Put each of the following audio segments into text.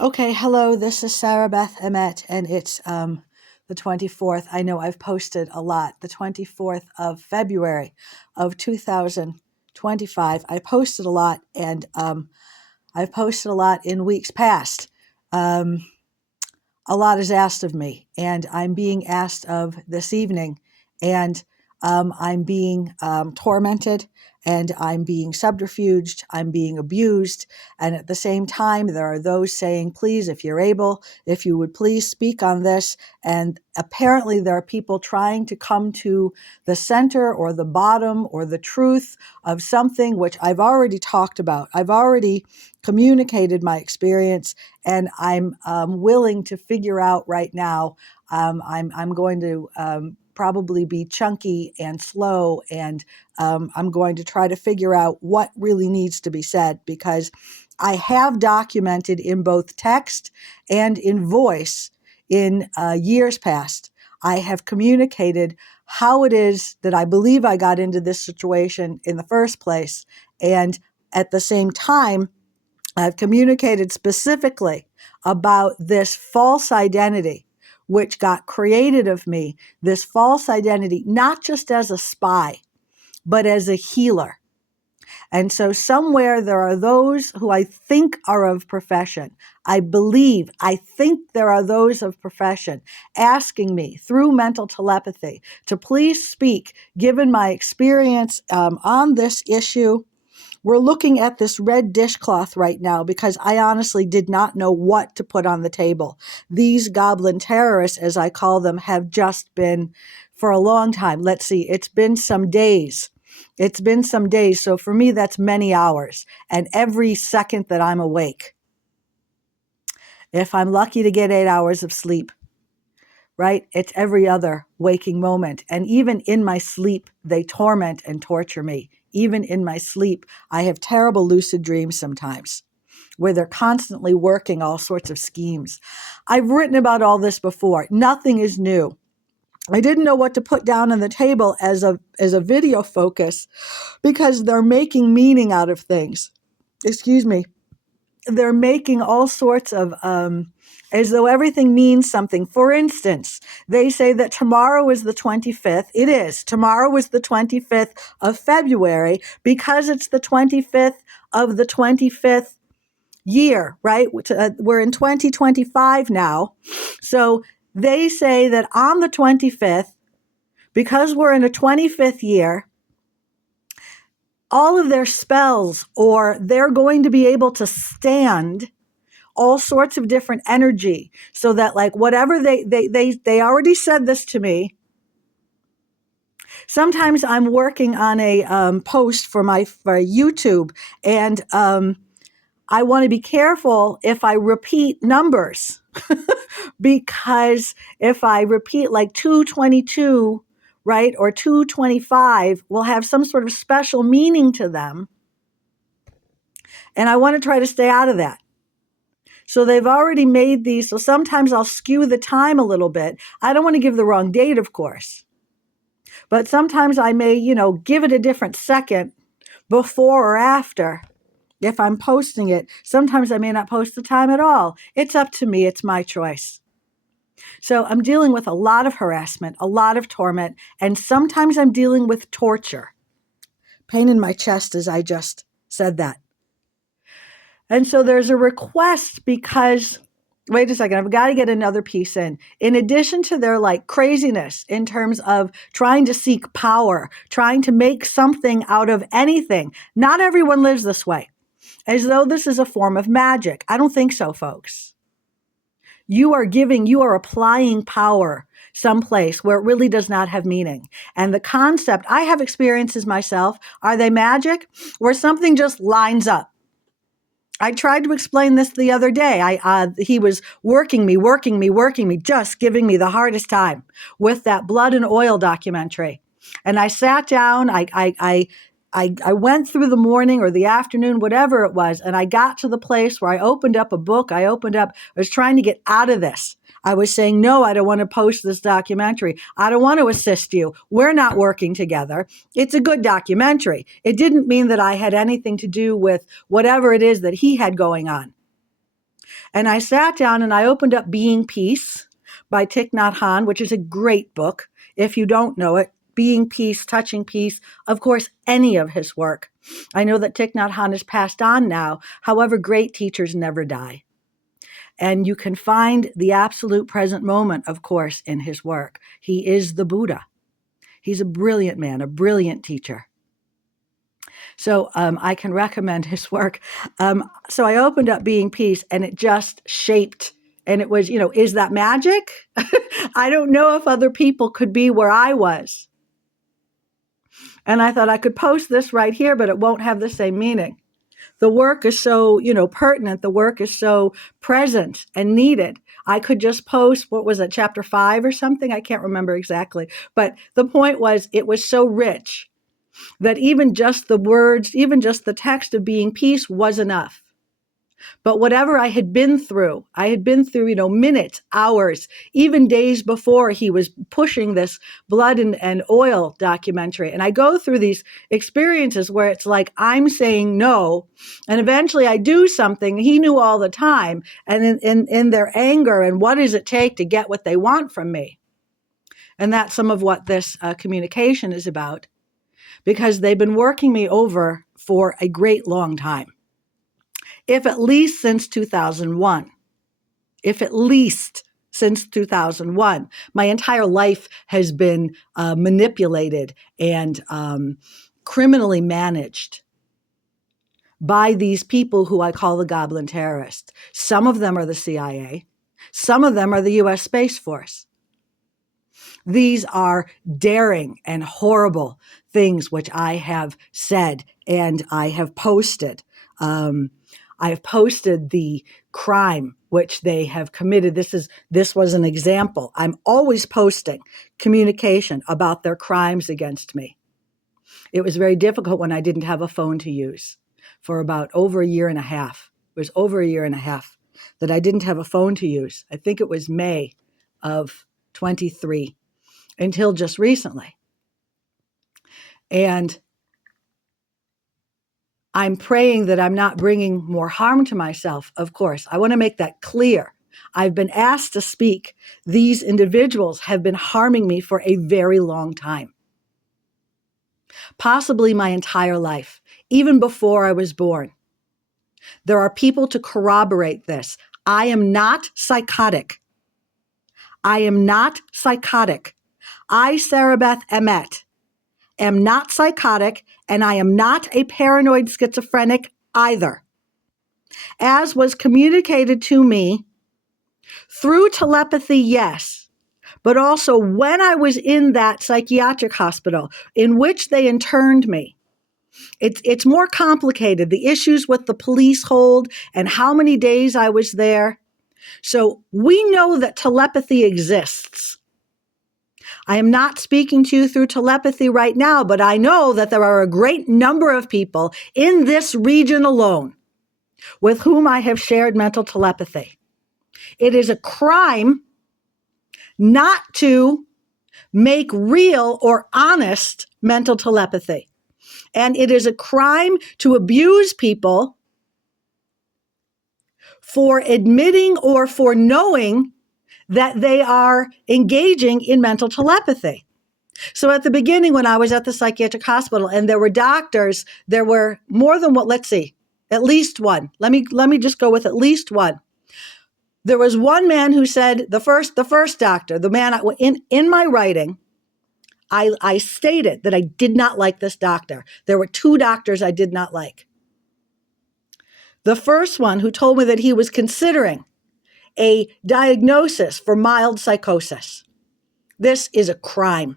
Okay, hello, this is Sarabeth Emet, and it's the 24th. I know I've posted a lot. The 24th of February of 2025. I posted a lot, and I've posted a lot in weeks past. Um, a lot is asked of me, and I'm being asked of this evening, and I'm being tormented, and I'm being subterfuged, I'm being abused, and at the same time, there are those saying, please, if you're able, if you would please speak on this, and apparently there are people trying to come to the center or the bottom or the truth of something which I've already talked about. I've already communicated my experience, and I'm willing to figure out right now. I'm going to probably be chunky and slow, and I'm going to try to figure out what really needs to be said, because I have documented in both text and in voice in years past. I have communicated how it is that I believe I got into this situation in the first place, and at the same time, I've communicated specifically about this false identity which got created of me, this false identity, not just as a spy, but as a healer. And so somewhere there are those who I think are of profession. I think there are those of profession asking me through mental telepathy to please speak, given my experience on this issue. We're looking at this red dishcloth right now because I honestly did not know what to put on the table. These goblin terrorists, as I call them, have just been for a long time. Let's see, it's been some days. It's been some days. So for me, that's many hours. And every second that I'm awake, if I'm lucky to get 8 hours of sleep, right? It's every other waking moment. And even in my sleep, they torment and torture me. Even in my sleep, I have terrible lucid dreams sometimes where they're constantly working all sorts of schemes. I've written about all this before. Nothing is new. I didn't know what to put down on the table as a video focus because they're making meaning out of things. Excuse me. They're making all sorts of as though everything means something. For instance, they say that tomorrow is the 25th. It is. Tomorrow is the 25th of February because it's the 25th of the 25th year, right? We're in 2025 now. So they say that on the 25th, because we're in a 25th year, all of their spells, or they're going to be able to stand all sorts of different energy, so that like whatever they already said this to me. Sometimes I'm working on a post for YouTube, and I want to be careful if I repeat numbers because if I repeat like 222, right, or 225 will have some sort of special meaning to them. And I want to try to stay out of that. So they've already made these. So sometimes I'll skew the time a little bit. I don't want to give the wrong date, of course. But sometimes I may, give it a different second before or after if I'm posting it. Sometimes I may not post the time at all. It's up to me. It's my choice. So I'm dealing with a lot of harassment, a lot of torment, and sometimes I'm dealing with torture. Pain in my chest as I just said that. And so there's a request because, wait a second, I've got to get another piece in. In addition to their like craziness in terms of trying to seek power, trying to make something out of anything, not everyone lives this way, as though this is a form of magic. I don't think so, folks. You are applying power someplace where it really does not have meaning. And the concept, I have experiences myself. Are they magic? Where something just lines up. I tried to explain this the other day. He was working me, just giving me the hardest time with that blood and oil documentary. And I sat down, I went through the morning or the afternoon, whatever it was, and I got to the place where I opened up a book. I was trying to get out of this. I was saying, no, I don't want to post this documentary. I don't want to assist you. We're not working together. It's a good documentary. It didn't mean that I had anything to do with whatever it is that he had going on. And I sat down and I opened up Being Peace by Thich Nhat Hanh, which is a great book. If you don't know it, Being Peace, Touching Peace, of course, any of his work. I know that Thich Nhat Hanh has passed on now. However, great teachers never die. And you can find the absolute present moment, of course, in his work. He is the Buddha. He's a brilliant man, a brilliant teacher. So I can recommend his work. So I opened up Being Peace and it just shaped. And it was, is that magic? I don't know if other people could be where I was. And I thought I could post this right here, but it won't have the same meaning. The work is so, pertinent. The work is so present and needed. I could just post, what was it, chapter 5 or something? I can't remember exactly. But the point was, it was so rich that even just the words, even just the text of Being Peace was enough. But whatever I had been through, minutes, hours, even days before he was pushing this blood and oil documentary. And I go through these experiences where it's like I'm saying no, and eventually I do something he knew all the time. And in their anger, and what does it take to get what they want from me? And that's some of what this communication is about, because they've been working me over for a great long time. If at least since 2001. If at least since 2001. My entire life has been manipulated and criminally managed by these people who I call the Goblin terrorists. Some of them are the CIA. Some of them are the U.S. Space Force. These are daring and horrible things which I have said and I have posted. I have posted the crime which they have committed. This was an example. I'm always posting communication about their crimes against me. It was very difficult when I didn't have a phone to use for about over a year and a half. It was over a year and a half that I didn't have a phone to use. I think it was May of 23 until just recently. And I'm praying that I'm not bringing more harm to myself, of course. I want to make that clear. I've been asked to speak. These individuals have been harming me for a very long time, possibly my entire life, even before I was born. There are people to corroborate this. I am not psychotic. I am not psychotic. I, Sarabeth Emet, am not psychotic, and I am not a paranoid schizophrenic either. As was communicated to me through telepathy, yes, but also when I was in that psychiatric hospital in which they interned me. It's more complicated, the issues with the police hold and how many days I was there. So we know that telepathy exists. I am not speaking to you through telepathy right now, but I know that there are a great number of people in this region alone with whom I have shared mental telepathy. It is a crime not to make real or honest mental telepathy. And it is a crime to abuse people for admitting or for knowing that they are engaging in mental telepathy. So at the beginning, when I was at the psychiatric hospital and there were doctors, there were more than what, let's see, at least one. Let me just go with at least one. There was one man who said, the first doctor, the man in my writing, I stated that I did not like this doctor. There were two doctors I did not like. The first one who told me that he was considering a diagnosis for mild psychosis. This is a crime.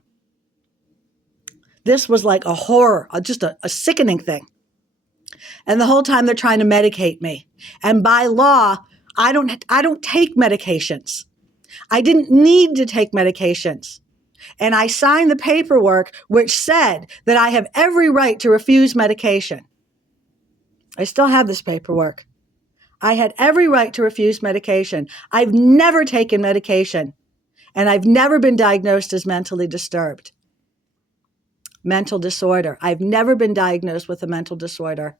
This was like a horror, just a sickening thing. And the whole time they're trying to medicate me. And by law, I don't take medications. I didn't need to take medications. And I signed the paperwork which said that I have every right to refuse medication. I still have this paperwork. I had every right to refuse medication. I've never taken medication, and I've never been diagnosed as mentally disturbed. Mental disorder. I've never been diagnosed with a mental disorder.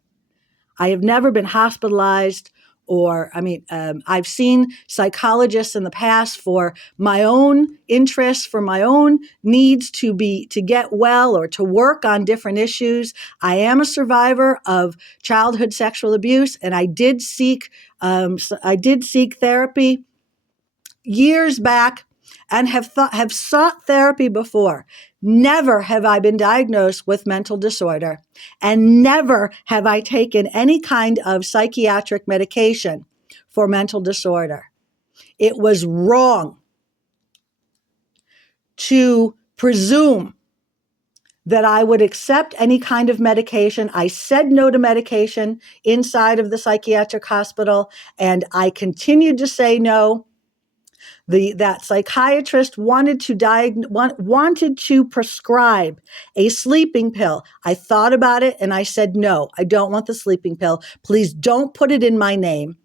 I have never been hospitalized I've seen psychologists in the past for my own interests, for my own needs to get well or to work on different issues. I am a survivor of childhood sexual abuse, and I did seek therapy years back, and have sought therapy before. Never have I been diagnosed with mental disorder, and never have I taken any kind of psychiatric medication for mental disorder. It was wrong to presume that I would accept any kind of medication. I said no to medication inside of the psychiatric hospital, and I continued to say no. That psychiatrist wanted to prescribe a sleeping pill. I thought about it and I said, no, I don't want the sleeping pill. Please don't put it in my name.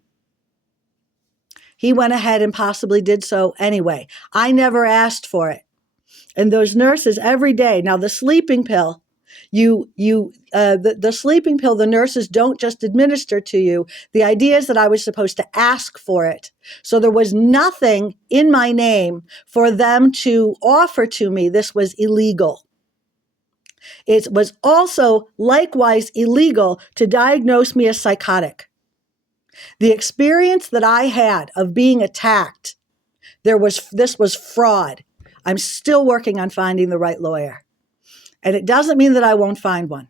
He went ahead and possibly did so anyway. I never asked for it. And those nurses every day. Now the sleeping pill, the sleeping pill, the nurses don't just administer to you. The idea is that I was supposed to ask for it. So there was nothing in my name for them to offer to me. This was illegal. It was also likewise illegal to diagnose me as psychotic. The experience that I had of being attacked, this was fraud. I'm still working on finding the right lawyer. And it doesn't mean that I won't find one.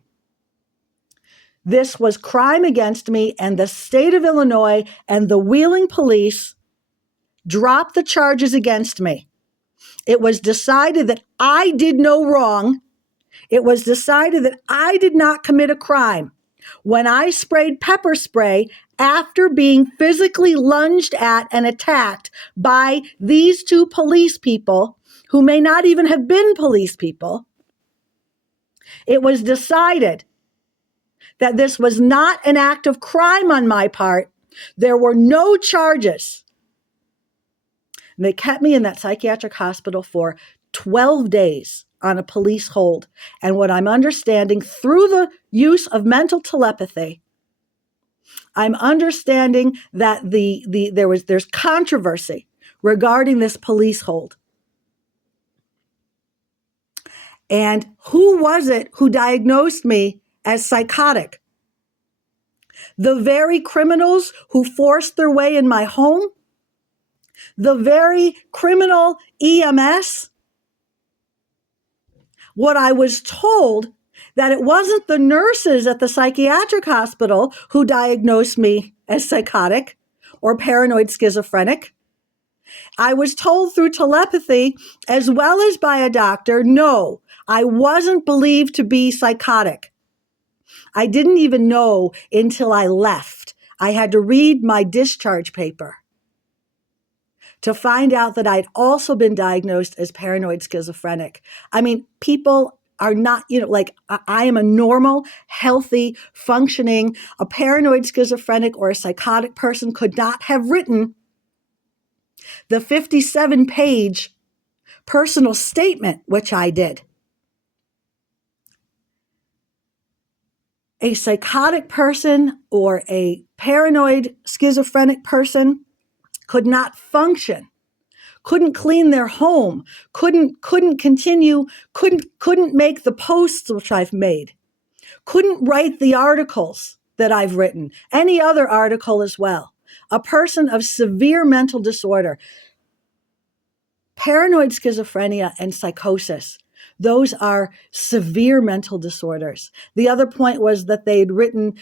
This was crime against me, and the state of Illinois and the Wheeling police dropped the charges against me. It was decided that I did no wrong. It was decided that I did not commit a crime when I sprayed pepper spray after being physically lunged at and attacked by these two police people who may not even have been police people. It was decided that this was not an act of crime on my part. There were no charges. And they kept me in that psychiatric hospital for 12 days on a police hold. And what I'm understanding through the use of mental telepathy, I'm understanding that there's controversy regarding this police hold. And who was it who diagnosed me as psychotic? The very criminals who forced their way in my home? The very criminal EMS? What I was told, that it wasn't the nurses at the psychiatric hospital who diagnosed me as psychotic or paranoid schizophrenic. I was told through telepathy, as well as by a doctor, no, I wasn't believed to be psychotic. I didn't even know until I left. I had to read my discharge paper to find out that I'd also been diagnosed as paranoid schizophrenic. I mean, people are not, I am a normal, healthy, functioning, a paranoid schizophrenic or a psychotic person could not have written the 57-page personal statement, which I did. A psychotic person or a paranoid schizophrenic person could not function, couldn't clean their home, couldn't continue, couldn't make the posts which I've made, couldn't write the articles that I've written, any other article as well. A person of severe mental disorder, paranoid schizophrenia and psychosis, those are severe mental disorders. The other point was that they'd written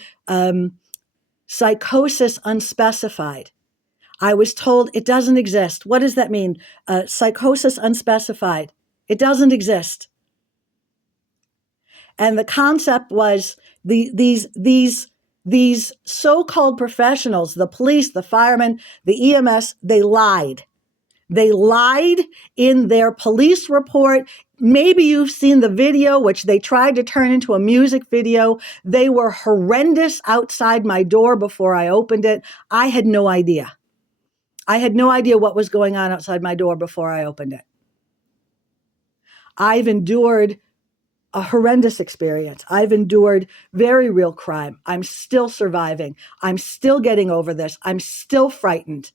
psychosis unspecified. I was told it doesn't exist. What does that mean? Psychosis unspecified. It doesn't exist. And the concept was these so-called professionals, the police, the firemen, the EMS, they lied. They lied in their police report. Maybe you've seen the video, which they tried to turn into a music video. They were horrendous outside my door before I opened it. I had no idea. I had no idea what was going on outside my door before I opened it. I've endured a horrendous experience. I've endured very real crime. I'm still surviving. I'm still getting over this. I'm still frightened.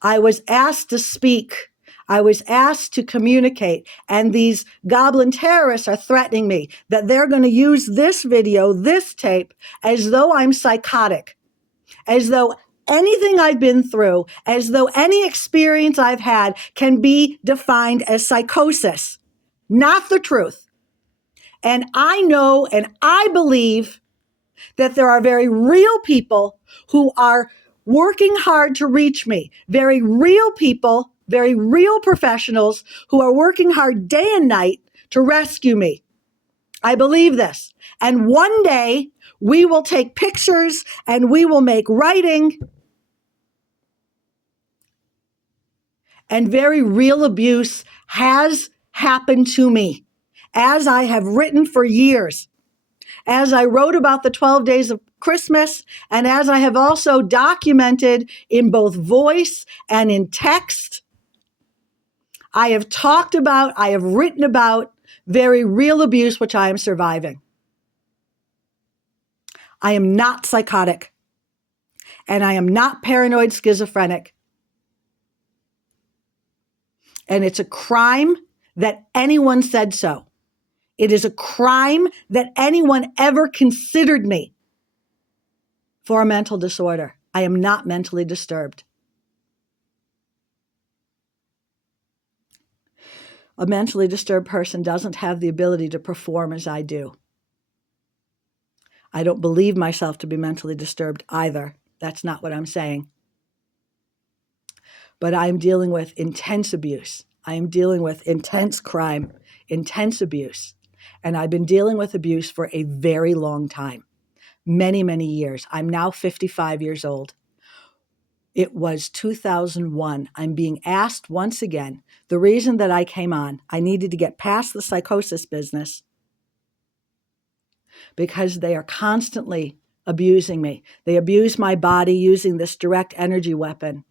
I was asked to speak. I was asked to communicate, and these goblin terrorists are threatening me that they're going to use this video, this tape, as though I'm psychotic, as though anything I've been through, as though any experience I've had can be defined as psychosis. Not the truth. And I know and I believe that there are very real people who are working hard to reach me, very real people, very real professionals who are working hard day and night to rescue me. I believe this. And one day we will take pictures and we will make writing. And very real abuse has happened to me, as I have written for years, as I wrote about the 12 days of Christmas, and as I have also documented in both voice and in text. I have talked about, I have written about very real abuse, which I am surviving. I am not psychotic, and I am not paranoid schizophrenic. And it's a crime that anyone said so. It is a crime that anyone ever considered me for a mental disorder. I am not mentally disturbed. A mentally disturbed person doesn't have the ability to perform as I do. I don't believe myself to be mentally disturbed either. That's not what I'm saying. But I am dealing with intense abuse. I am dealing with intense crime, intense abuse. And I've been dealing with abuse for a very long time, many, many years. I'm now 55 years old. It was 2001. I'm being asked once again, the reason that I came on, I needed to get past the psychosis business because they are constantly abusing me. They abuse my body using this direct energy weapon.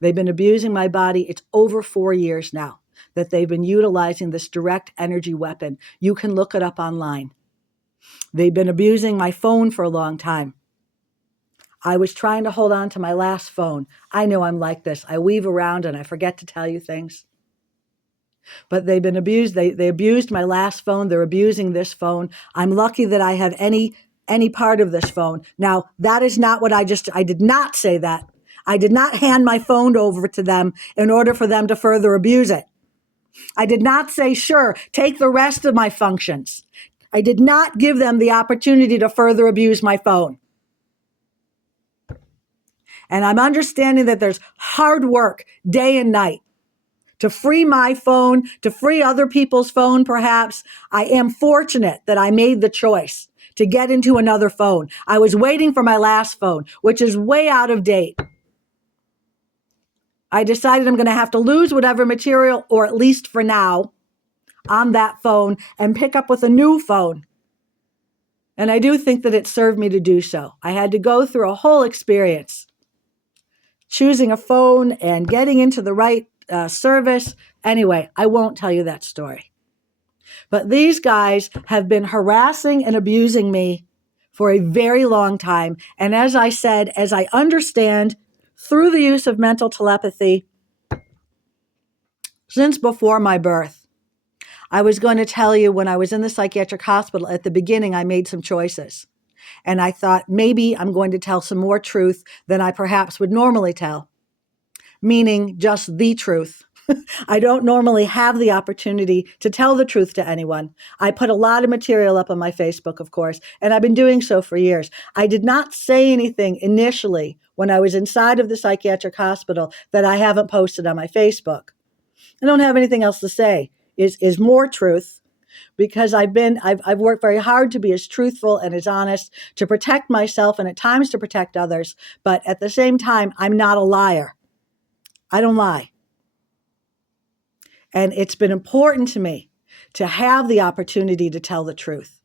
They've been abusing my body. It's over 4 years now that they've been utilizing this direct energy weapon. You can look it up online. They've been abusing my phone for a long time. I was trying to hold on to my last phone. I know I'm like this. I weave around and I forget to tell you things. But they've been abused. They abused my last phone. They're abusing this phone. I'm lucky that I have any part of this phone. Now, that is not what I did not say that. I did not hand my phone over to them in order for them to further abuse it. I did not say, sure, take the rest of my functions. I did not give them the opportunity to further abuse my phone. And I'm understanding that there's hard work day and night to free my phone, to free other people's phone, perhaps. I am fortunate that I made the choice to get into another phone. I was waiting for my last phone, which is way out of date. I decided I'm going to have to lose whatever material, or at least for now, on that phone and pick up with a new phone. And I do think that it served me to do so. I had to go through a whole experience, choosing a phone and getting into the right service. Anyway, I won't tell you that story. But these guys have been harassing and abusing me for a very long time. And as I said, as I understand through the use of mental telepathy, since before my birth, I was going to tell you when I was in the psychiatric hospital at the beginning, I made some choices. And I thought maybe I'm going to tell some more truth than I perhaps would normally tell, meaning just the truth. I don't normally have the opportunity to tell the truth to anyone. I put a lot of material up on my Facebook, of course, and I've been doing so for years. I did not say anything initially when I was inside of the psychiatric hospital that I haven't posted on my Facebook. I don't have anything else to say. Is more truth, because I've worked very hard to be as truthful and as honest, to protect myself and at times to protect others. But at the same time, I'm not a liar. I don't lie. And it's been important to me to have the opportunity to tell the truth.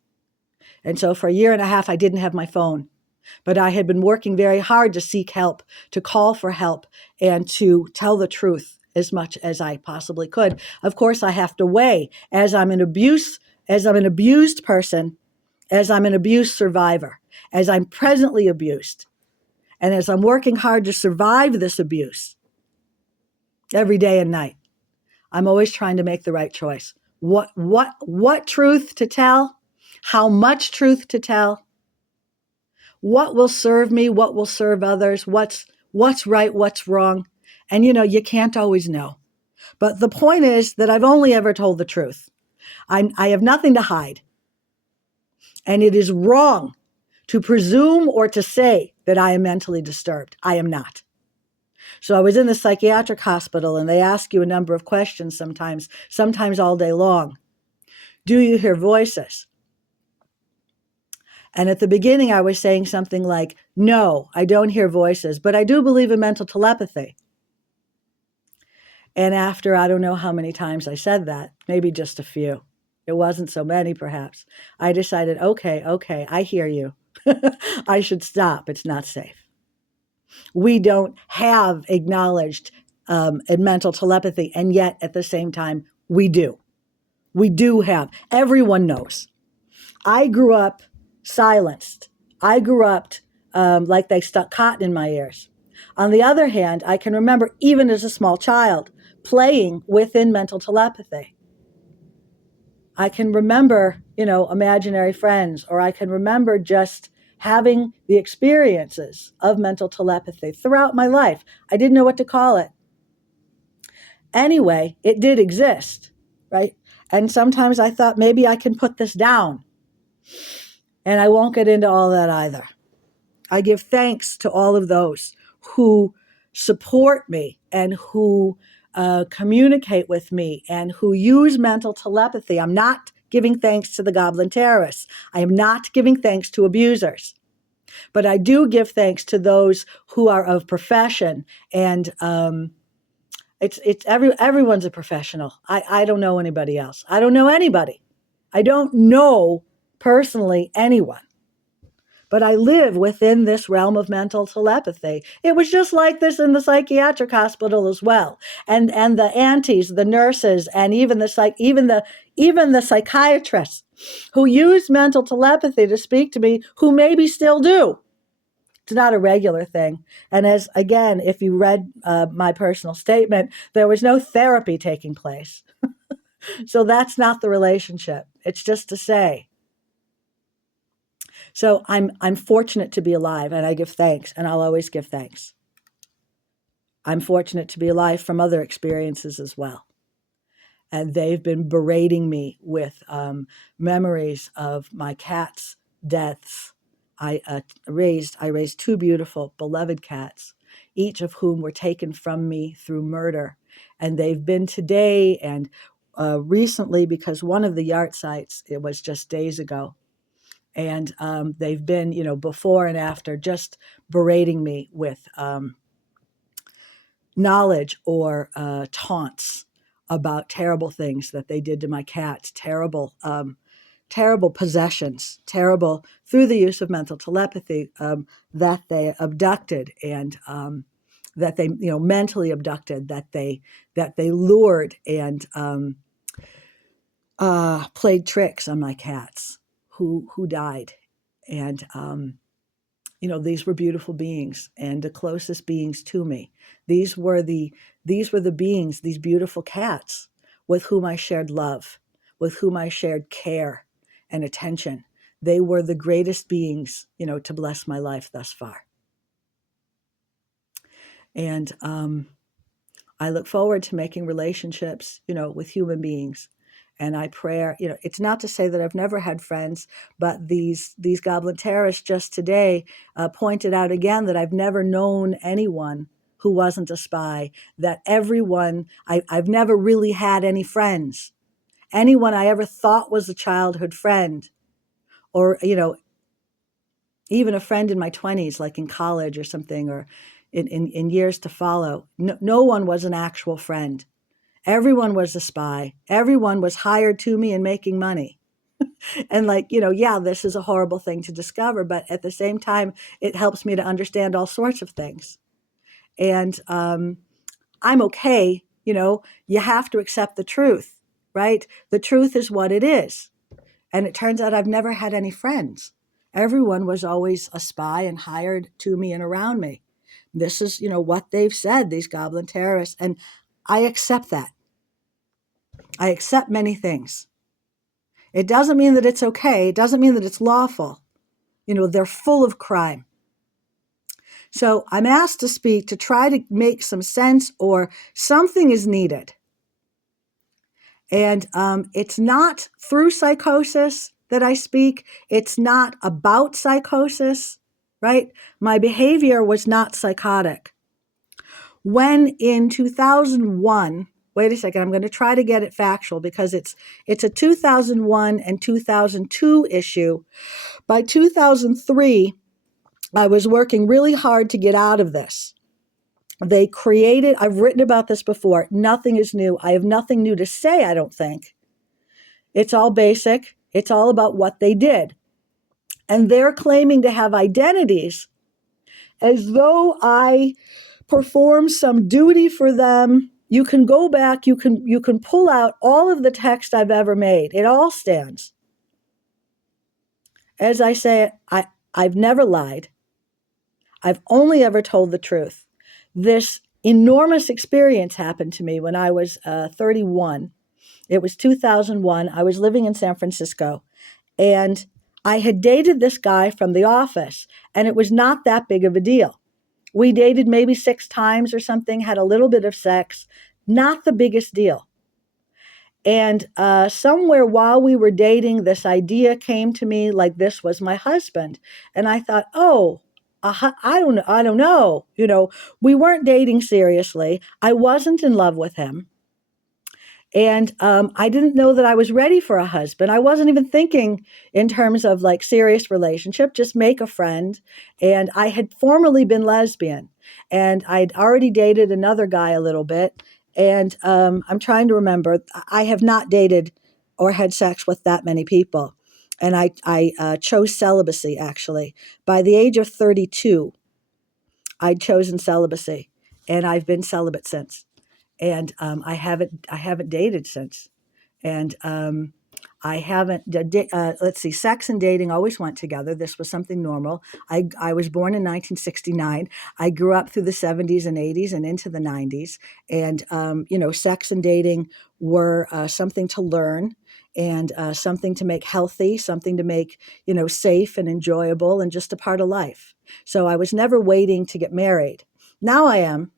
And so for a year and a half, I didn't have my phone, but I had been working very hard to seek help, to call for help, and to tell the truth as much as I possibly could. Of course, I have to weigh, as I'm an abuse as I'm an abused person, as I'm an abuse survivor, as I'm presently abused, and as I'm working hard to survive this abuse every day and night, I'm always trying to make the right choice. What truth to tell? How much truth to tell? What will serve me? What will serve others? What's right? What's wrong? And you can't always know. But the point is that I've only ever told the truth. I have nothing to hide. And it is wrong to presume or to say that I am mentally disturbed. I am not. So I was in the psychiatric hospital, and they ask you a number of questions sometimes all day long. Do you hear voices? And at the beginning, I was saying something like, no, I don't hear voices, but I do believe in mental telepathy. And after I don't know how many times I said that, maybe just a few, it wasn't so many perhaps, I decided, okay, I hear you. I should stop. It's not safe. We don't have acknowledged mental telepathy, and yet at the same time, we do. We do have. Everyone knows. I grew up silenced. I grew up like they stuck cotton in my ears. On the other hand, I can remember, even as a small child, playing within mental telepathy. I can remember, imaginary friends, or I can remember just having the experiences of mental telepathy throughout my life. I didn't know what to call it. Anyway, it did exist, right? And sometimes I thought maybe I can put this down. And I won't get into all that either. I give thanks to all of those who support me and who communicate with me and who use mental telepathy. I'm not giving thanks to the goblin terrorists. I am not giving thanks to abusers. But I do give thanks to those who are of profession, and everyone's a professional. I don't know anybody else. I don't know anybody. I don't know personally anyone. But I live within this realm of mental telepathy. It was just like this in the psychiatric hospital as well. And the aunties, the nurses, and even the psychiatrists who used mental telepathy to speak to me, who maybe still do. It's not a regular thing. And again, if you read my personal statement, there was no therapy taking place. So that's not the relationship. It's just to say. So I'm fortunate to be alive, and I give thanks, and I'll always give thanks. I'm fortunate to be alive from other experiences as well. And they've been berating me with memories of my cat's deaths. I raised two beautiful, beloved cats, each of whom were taken from me through murder. And they've been today and recently, because one of the yard sites, it was just days ago, and they've been, before and after, just berating me with knowledge or taunts about terrible things that they did to my cats, terrible possessions, terrible, through the use of mental telepathy, that they abducted and that they, mentally abducted, that they lured and played tricks on my cats who died. And, these were beautiful beings and the closest beings to me. These were the beings, these beautiful cats with whom I shared love, with whom I shared care and attention. They were the greatest beings, to bless my life thus far. And I look forward to making relationships, with human beings. And I pray, it's not to say that I've never had friends, but these goblin terrorists just today pointed out again that I've never known anyone who wasn't a spy, that everyone, I've never really had any friends. Anyone I ever thought was a childhood friend, or, even a friend in my 20s, like in college or something, or in years to follow, no one was an actual friend. Everyone was a spy. Everyone was hired to me and making money. And this is a horrible thing to discover, but at the same time, it helps me to understand all sorts of things. And I'm okay. You have to accept the truth, right? The truth is what it is. And it turns out I've never had any friends. Everyone was always a spy and hired to me and around me. This is, what they've said, these goblin terrorists. And I accept that. I accept many things. It doesn't mean that it's okay. It doesn't mean that it's lawful. They're full of crime. So I'm asked to speak to try to make some sense, or something is needed. And it's not through psychosis that I speak. It's not about psychosis, right? My behavior was not psychotic. When in 2001, wait a second, I'm going to try to get it factual because it's a 2001 and 2002 issue. By 2003, I was working really hard to get out of this. They created, I've written about this before, nothing is new. I have nothing new to say, I don't think. It's all basic. It's all about what they did. And they're claiming to have identities as though I perform some duty for them. You can go back, you can pull out all of the text I've ever made. It all stands. As I say, I've never lied. I've only ever told the truth. This enormous experience happened to me when I was 31. It was 2001. I was living in San Francisco, and I had dated this guy from the office, and it was not that big of a deal. We dated maybe 6 times or something, had a little bit of sex, not the biggest deal. And somewhere while we were dating, this idea came to me like this was my husband. And I thought, I don't know. We weren't dating seriously. I wasn't in love with him. And I didn't know that I was ready for a husband. I wasn't even thinking in terms of like serious relationship, just make a friend. And I had formerly been lesbian, and I'd already dated another guy a little bit. And I'm trying to remember, I have not dated or had sex with that many people. And I chose celibacy, actually. By the age of 32, I'd chosen celibacy, and I've been celibate since. And I haven't dated since, and I haven't. Let's see, sex and dating always went together. This was something normal. I was born in 1969. I grew up through the 70s and 80s and into the 90s, and sex and dating were something to learn, and something to make healthy, something to make safe and enjoyable, and just a part of life. So I was never waiting to get married. Now I am.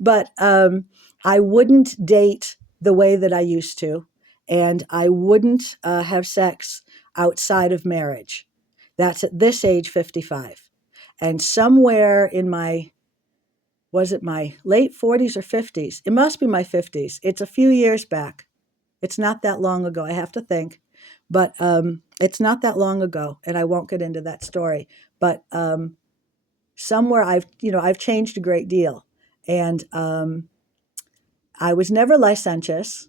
But I wouldn't date the way that I used to, and I wouldn't have sex outside of marriage. That's at this age, 55. And somewhere in was it my late 40s or 50s? It must be my 50s. It's a few years back. It's not that long ago, I have to think. But it's not that long ago, and I won't get into that story. But somewhere I've changed a great deal. And I was never licentious,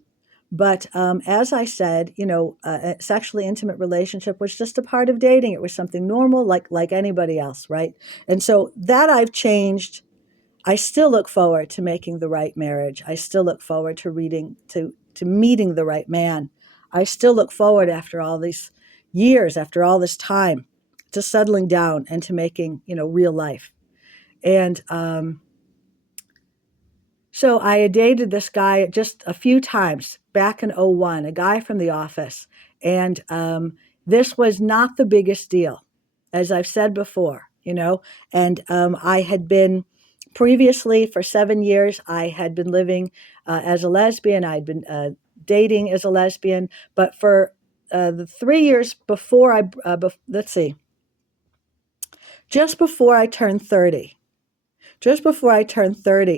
but as I said, a sexually intimate relationship was just a part of dating. It was something normal, like anybody else, right? And so that I've changed. I still look forward to making the right marriage. I still look forward to meeting the right man. I still look forward after all these years, after all this time, to settling down and to making real life. And so I had dated this guy just a few times back in '01, a guy from the office. And this was not the biggest deal, as I've said before, And I had been previously, for 7 years, I had been living as a lesbian. I'd been dating as a lesbian. But for the 3 years before let's see, just before I turned 30,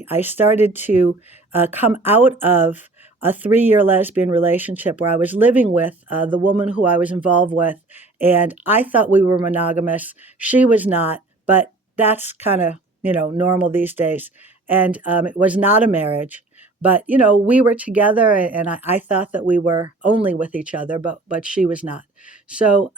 I started to come out of a 3-year lesbian relationship where I was living with the woman who I was involved with. And I thought we were monogamous. She was not, but that's kind of, normal these days. And it was not a marriage. But, we were together, and I thought that we were only with each other, but she was not. So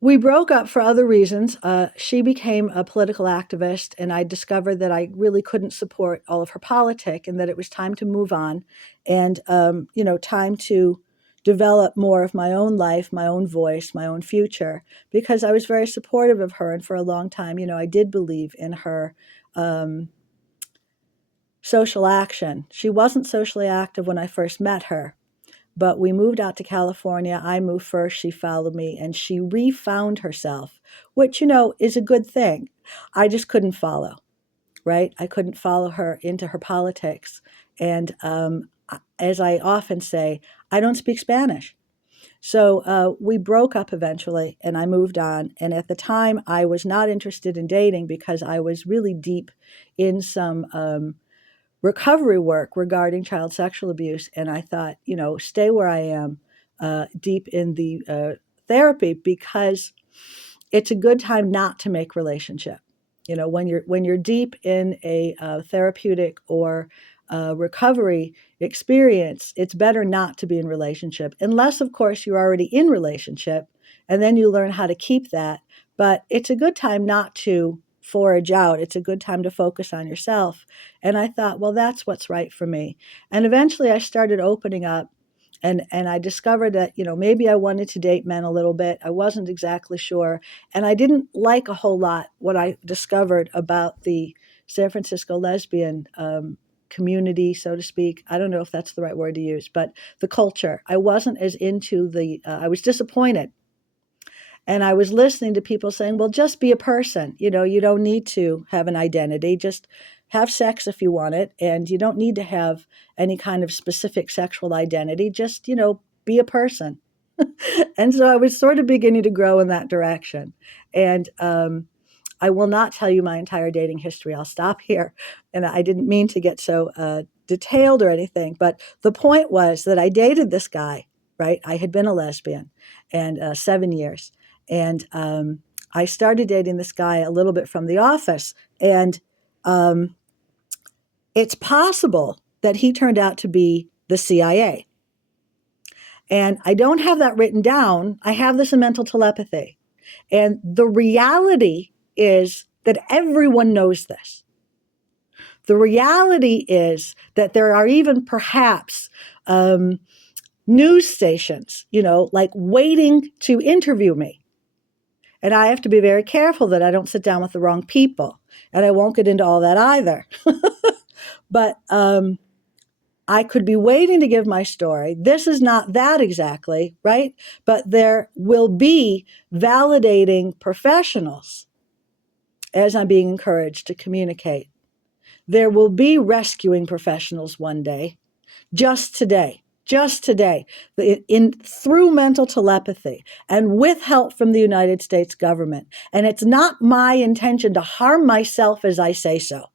We broke up for other reasons. She became a political activist, and I discovered that I really couldn't support all of her politic, and that it was time to move on, and time to develop more of my own life, my own voice, my own future. Because I was very supportive of her, and for a long time, I did believe in her social action. She wasn't socially active when I first met her. But we moved out to California. I moved first. She followed me, and she refound herself, which, is a good thing. I just couldn't follow, right? I couldn't follow her into her politics. And as I often say, I don't speak Spanish. So we broke up eventually, and I moved on. And at the time, I was not interested in dating because I was really deep in some recovery work regarding child sexual abuse. And I thought, stay where I am, deep in the therapy, because it's a good time not to make relationship. When you're deep in a therapeutic or recovery experience, it's better not to be in relationship, unless, of course, you're already in relationship, and then you learn how to keep that. But it's a good time not to forage out. It's a good time to focus on yourself. And I thought, well, that's what's right for me. And eventually I started opening up, and I discovered that, maybe I wanted to date men a little bit. I wasn't exactly sure. And I didn't like a whole lot what I discovered about the San Francisco lesbian community, so to speak. I don't know if that's the right word to use, but the culture. I wasn't as into I was disappointed. And I was listening to people saying, well, just be a person. You don't need to have an identity. Just have sex if you want it. And you don't need to have any kind of specific sexual identity. Just, be a person. And so I was sort of beginning to grow in that direction. And I will not tell you my entire dating history. I'll stop here. And I didn't mean to get so detailed or anything. But the point was that I dated this guy, right? I had been a lesbian, and 7 years. And I started dating this guy a little bit from the office. And it's possible that he turned out to be the CIA. And I don't have that written down. I have this in mental telepathy. And the reality is that everyone knows this. The reality is that there are even perhaps news stations, like waiting to interview me. And I have to be very careful that I don't sit down with the wrong people. And I won't get into all that either. But I could be waiting to give my story. This is not that exactly, right? But there will be validating professionals as I'm being encouraged to communicate. There will be rescuing professionals one day, just today, through mental telepathy and with help from the United States government. And it's not my intention to harm myself as I say so.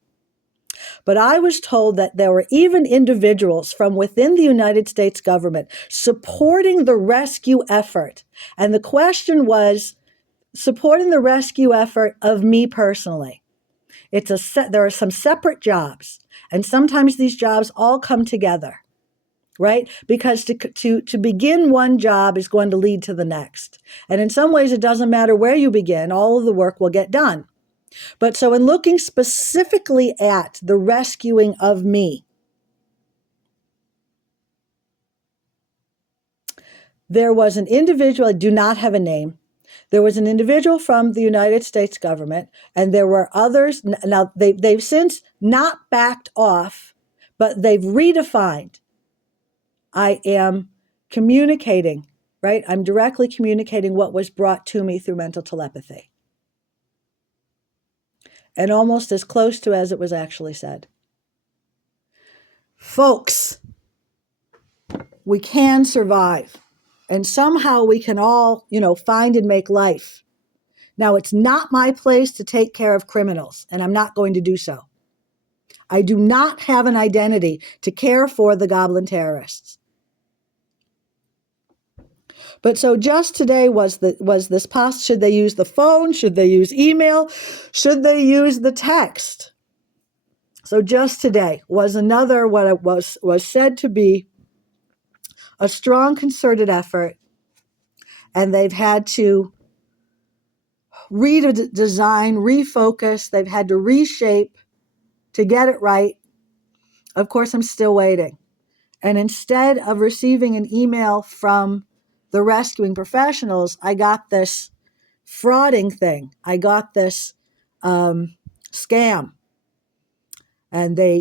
But I was told that there were even individuals from within the United States government supporting the rescue effort. And the question was, supporting the rescue effort of me personally. There are some separate jobs, and sometimes these jobs all come together, right? Because to begin one job is going to lead to the next. And in some ways, it doesn't matter where you begin, all of the work will get done. But so in looking specifically at the rescuing of me, there was an individual, I do not have a name. There was an individual from the United States government, and there were others. Now, they've since not backed off, but they've redefined. I am communicating, right? I'm directly communicating what was brought to me through mental telepathy. And almost as close to as it was actually said. Folks, we can survive. And somehow we can all, find and make life. Now, it's not my place to take care of criminals, and I'm not going to do so. I do not have an identity to care for the goblin terrorists. But so just today was this post. Should they use the phone? Should they use email? Should they use the text? So just today was another what it was said to be a strong concerted effort, and they've had to redesign, refocus. They've had to reshape to get it right. Of course, I'm still waiting. And instead of receiving an email from the rescuing professionals, I got this frauding thing. I got this scam. And they,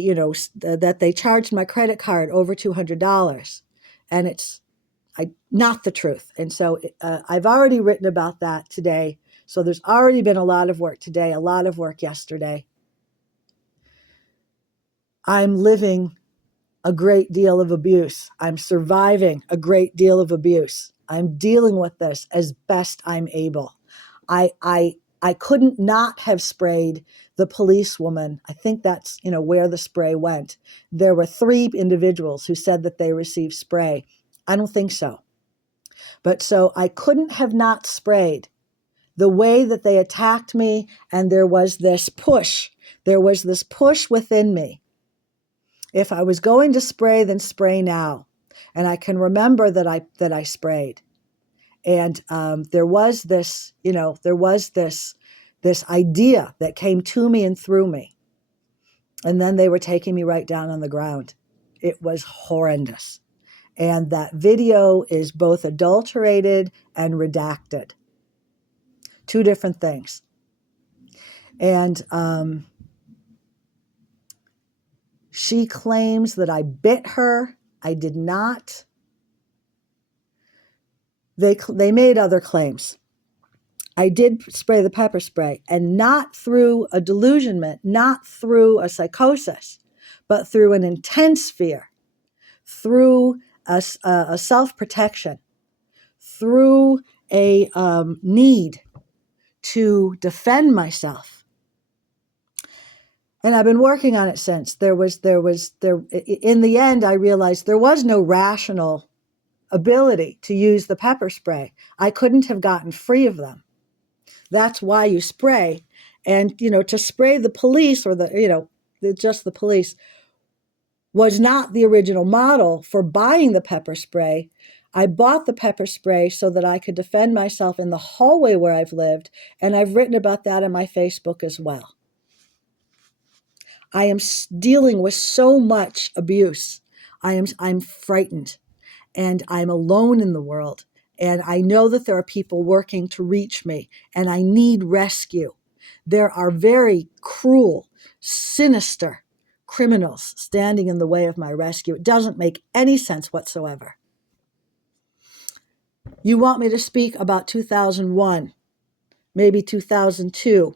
that they charged my credit card over $200. And it's not the truth. And so I've already written about that today. So there's already been a lot of work today, a lot of work yesterday. I'm living a great deal of abuse. I'm surviving a great deal of abuse. I'm dealing with this as best I'm able. I couldn't not have sprayed the policewoman. I think that's, where the spray went. There were 3 individuals who said that they received spray. I don't think so. But so I couldn't have not sprayed the way that they attacked me. And there was this push. There was this push within me. If I was going to spray, then spray now. And I can remember that I sprayed. And there was this, this idea that came to me and through me. And then they were taking me right down on the ground. It was horrendous. And that video is both adulterated and redacted. 2 different things. And she claims that I bit her. I did not. They made other claims. I did spray the pepper spray, and not through a delusionment, not through a psychosis, but through an intense fear, through a self-protection, through a need to defend myself. And I've been working on it since. In the end, I realized there was no rational ability to use the pepper spray. I couldn't have gotten free of them. That's why you spray. And, to spray the police or just the police was not the original model for buying the pepper spray. I bought the pepper spray so that I could defend myself in the hallway where I've lived. And I've written about that on my Facebook as well. I am dealing with so much abuse. I'm frightened. And I'm alone in the world. And I know that there are people working to reach me, and I need rescue. There are very cruel, sinister criminals standing in the way of my rescue. It doesn't make any sense whatsoever. You want me to speak about 2001, maybe 2002.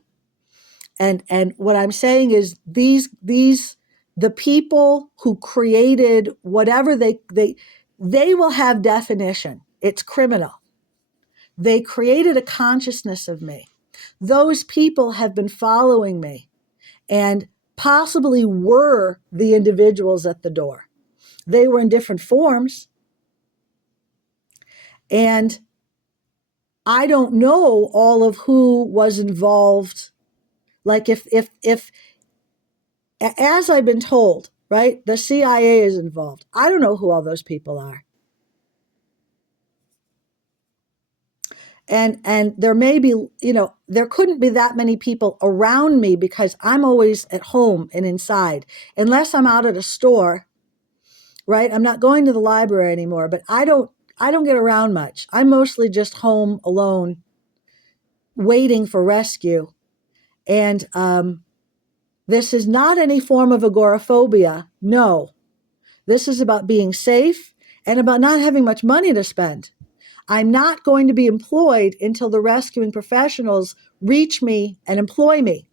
And what I'm saying is the people who created whatever they will have definition. It's criminal. They created a consciousness of me. Those people have been following me and possibly were the individuals at the door. They were in different forms. And I don't know all of who was involved. Like if as I've been told, right, the CIA is involved. I don't know who all those people are. And there may be, there couldn't be that many people around me because I'm always at home and inside. Unless I'm out at a store, right? I'm not going to the library anymore, but I don't get around much. I'm mostly just home alone, waiting for rescue. And this is not any form of agoraphobia. No. This is about being safe and about not having much money to spend. I'm not going to be employed until the rescuing professionals reach me and employ me.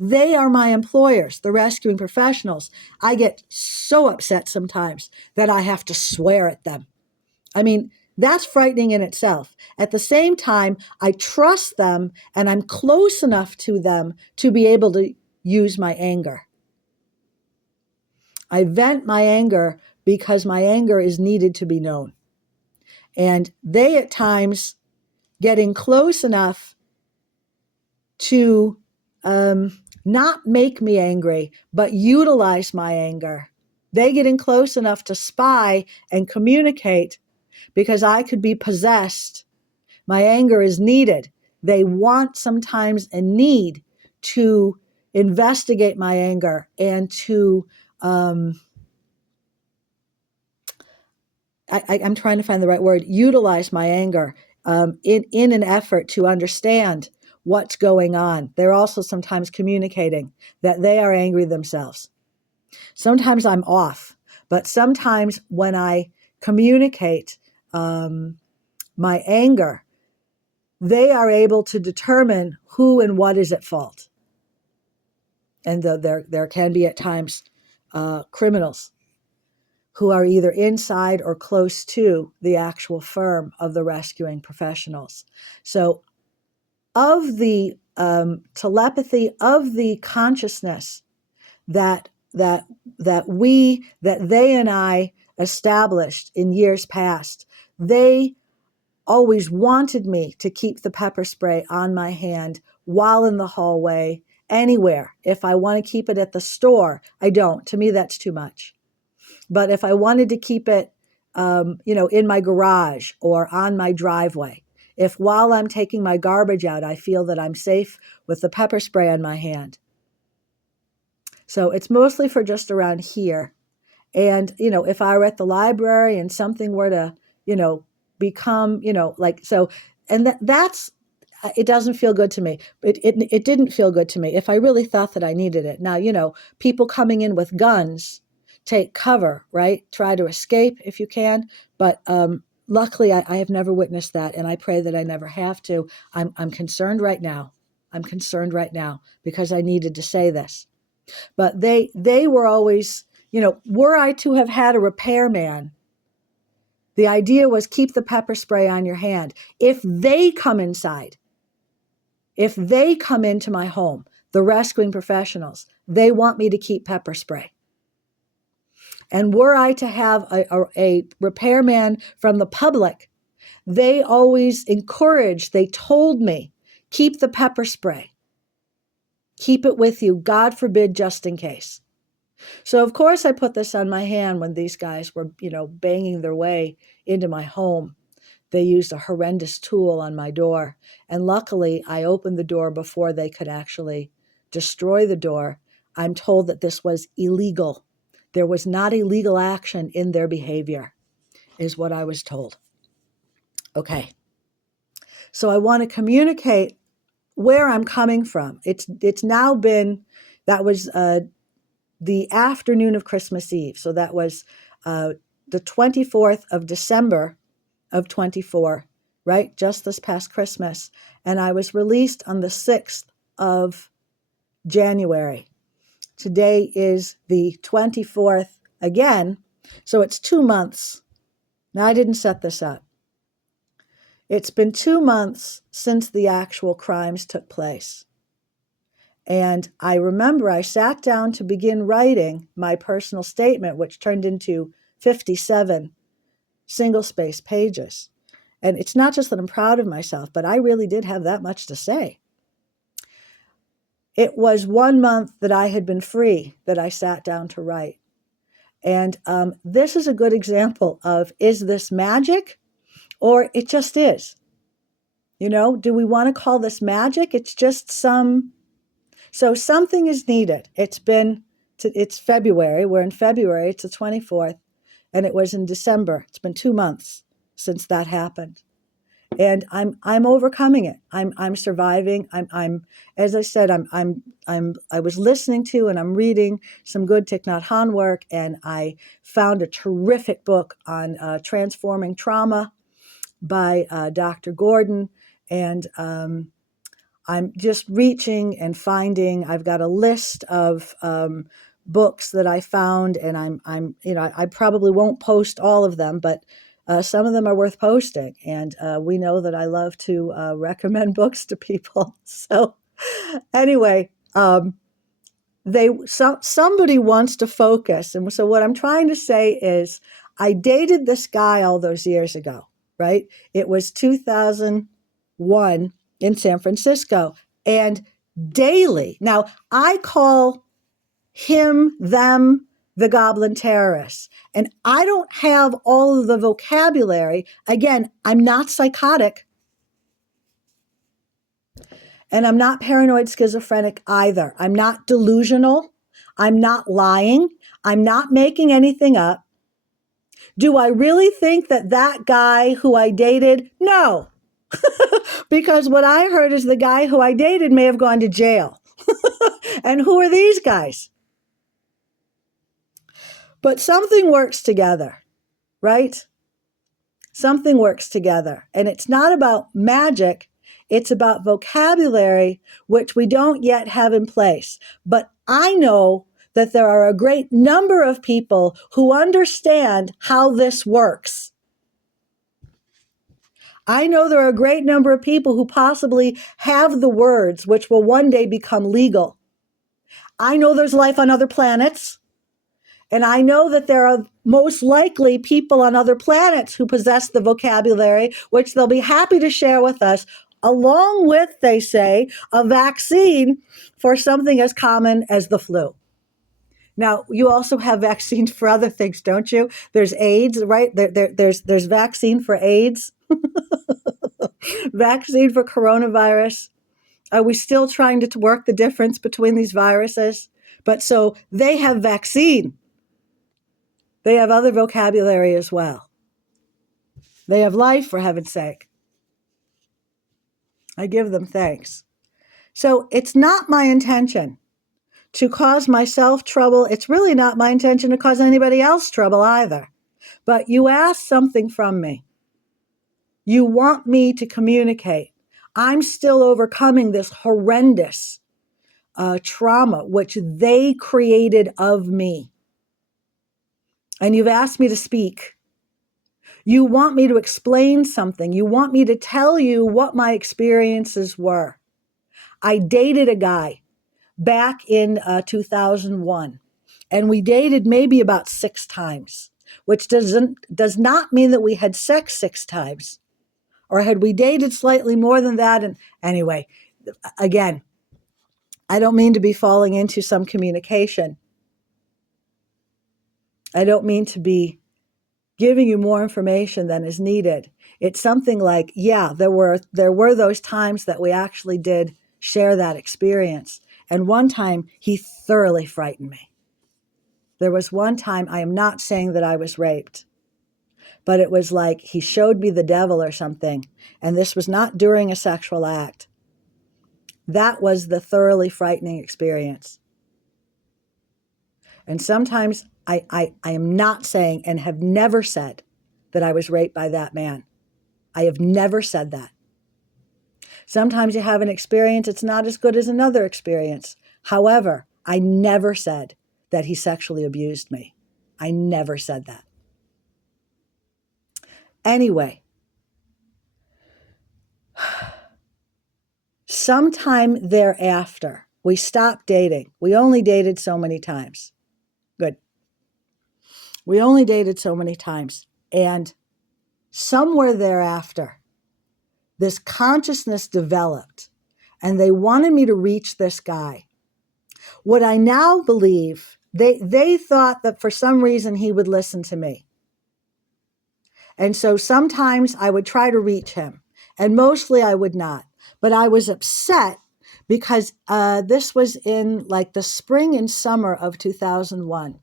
They are my employers, the rescuing professionals. I get so upset sometimes that I have to swear at them. I mean, that's frightening in itself. At the same time, I trust them and I'm close enough to them to be able to use my anger. I vent my anger because my anger is needed to be known. And they at times getting close enough to not make me angry, but utilize my anger. They getting close enough to spy and communicate because I could be possessed. My anger is needed They want sometimes and need to investigate my anger and to, I'm trying to find the right word, utilize my anger in an effort to understand what's going on. They're also sometimes communicating that they are angry themselves. Sometimes I'm off, but sometimes when I communicate my anger, they are able to determine who and what is at fault. And there can be at times criminals who are either inside or close to the actual firm of the rescuing professionals. So of the telepathy, of the consciousness that they and I established in years past, they always wanted me to keep the pepper spray on my hand while in the hallway, anywhere. If I want to keep it at the store, I don't. To me, that's too much. But if I wanted to keep it, in my garage or on my driveway, if while I'm taking my garbage out, I feel that I'm safe with the pepper spray on my hand. So it's mostly for just around here. And, if I were at the library and something were to, become, so, and that's, it doesn't feel good to me. It didn't feel good to me if I really thought that I needed it. Now, people coming in with guns take cover, right? Try to escape if you can. But luckily, I have never witnessed that, and I pray that I never have to. I'm concerned right now. I'm concerned right now because I needed to say this. But they were always, were I to have had a repairman, the idea was keep the pepper spray on your hand. If they come inside, if they come into my home, the rescuing professionals, they want me to keep pepper spray. And were I to have a repairman from the public, they always encouraged, they told me, keep the pepper spray. Keep it with you, God forbid, just in case. So, of course, I put this on my hand when these guys were, banging their way into my home. They used a horrendous tool on my door. And luckily, I opened the door before they could actually destroy the door. I'm told that this was illegal. There was not a legal action in their behavior, is what I was told. Okay. So I want to communicate where I'm coming from. It's now been, that was the afternoon of Christmas Eve. So that was the 24th of December of 24, right? Just this past Christmas. And I was released on the 6th of January. Today is the 24th again. So it's 2 months. Now, I didn't set this up. It's been 2 months since the actual crimes took place. And I remember I sat down to begin writing my personal statement, which turned into 57 single-space pages. And it's not just that I'm proud of myself, but I really did have that much to say. It was 1 month that I had been free that I sat down to write. And this is a good example of, is this magic or it just is? Do we want to call this magic? It's just so something is needed. It's February. We're in February. It's the 24th. And it was in December. It's been 2 months since that happened. And I'm overcoming it. I'm surviving. I'm as I said, I was listening to and I'm reading some good Thich Nhat Hanh work, and I found a terrific book on transforming trauma by Dr. Gordon, and I'm just reaching and finding. I've got a list of books that I found, and I probably won't post all of them, but some of them are worth posting. And we know that I love to recommend books to people. So anyway, somebody wants to focus. And so what I'm trying to say is I dated this guy all those years ago, right? It was 2001 in San Francisco. And daily, now I call him, them, the goblin terrorists. And I don't have all of the vocabulary. Again, I'm not psychotic. And I'm not paranoid schizophrenic either. I'm not delusional. I'm not lying. I'm not making anything up. Do I really think that that guy who I dated? No. Because what I heard is the guy who I dated may have gone to jail. And who are these guys? But something works together, right? Something works together. And it's not about magic. It's about vocabulary, which we don't yet have in place. But I know that there are a great number of people who understand how this works. I know there are a great number of people who possibly have the words which will one day become legal. I know there's life on other planets. And I know that there are most likely people on other planets who possess the vocabulary, which they'll be happy to share with us, along with, they say, a vaccine for something as common as the flu. Now, you also have vaccines for other things, don't you? There's AIDS, right? There's vaccine for AIDS, vaccine for coronavirus. Are we still trying to work the difference between these viruses? But so they have vaccine. They have other vocabulary as well. They have life, for heaven's sake. I give them thanks. So it's not my intention to cause myself trouble. It's really not my intention to cause anybody else trouble either. But you ask something from me. You want me to communicate. I'm still overcoming this horrendous trauma which they created of me. And you've asked me to speak. You want me to explain something. You want me to tell you what my experiences were. I dated a guy back in 2001, and we dated maybe about 6 times, which does not mean that we had sex 6 times, or had we dated slightly more than that. And anyway, again, I don't mean to be falling into some communication. I don't mean to be giving you more information than is needed. It's something like, yeah, there were those times that we actually did share that experience. And one time he thoroughly frightened me. There was one time, I am not saying that I was raped, but it was like he showed me the devil or something. And this was not during a sexual act. That was the thoroughly frightening experience. And sometimes I am not saying and have never said that I was raped by that man. I have never said that. Sometimes you have an experience, it's not as good as another experience. However, I never said that he sexually abused me. I never said that. Anyway, sometime thereafter, we stopped dating. We only dated so many times. Good. We only dated so many times. And somewhere thereafter, this consciousness developed, and they wanted me to reach this guy. What I now believe, they thought that for some reason he would listen to me. And so sometimes I would try to reach him, and mostly I would not. But I was upset because this was in like the spring and summer of 2001.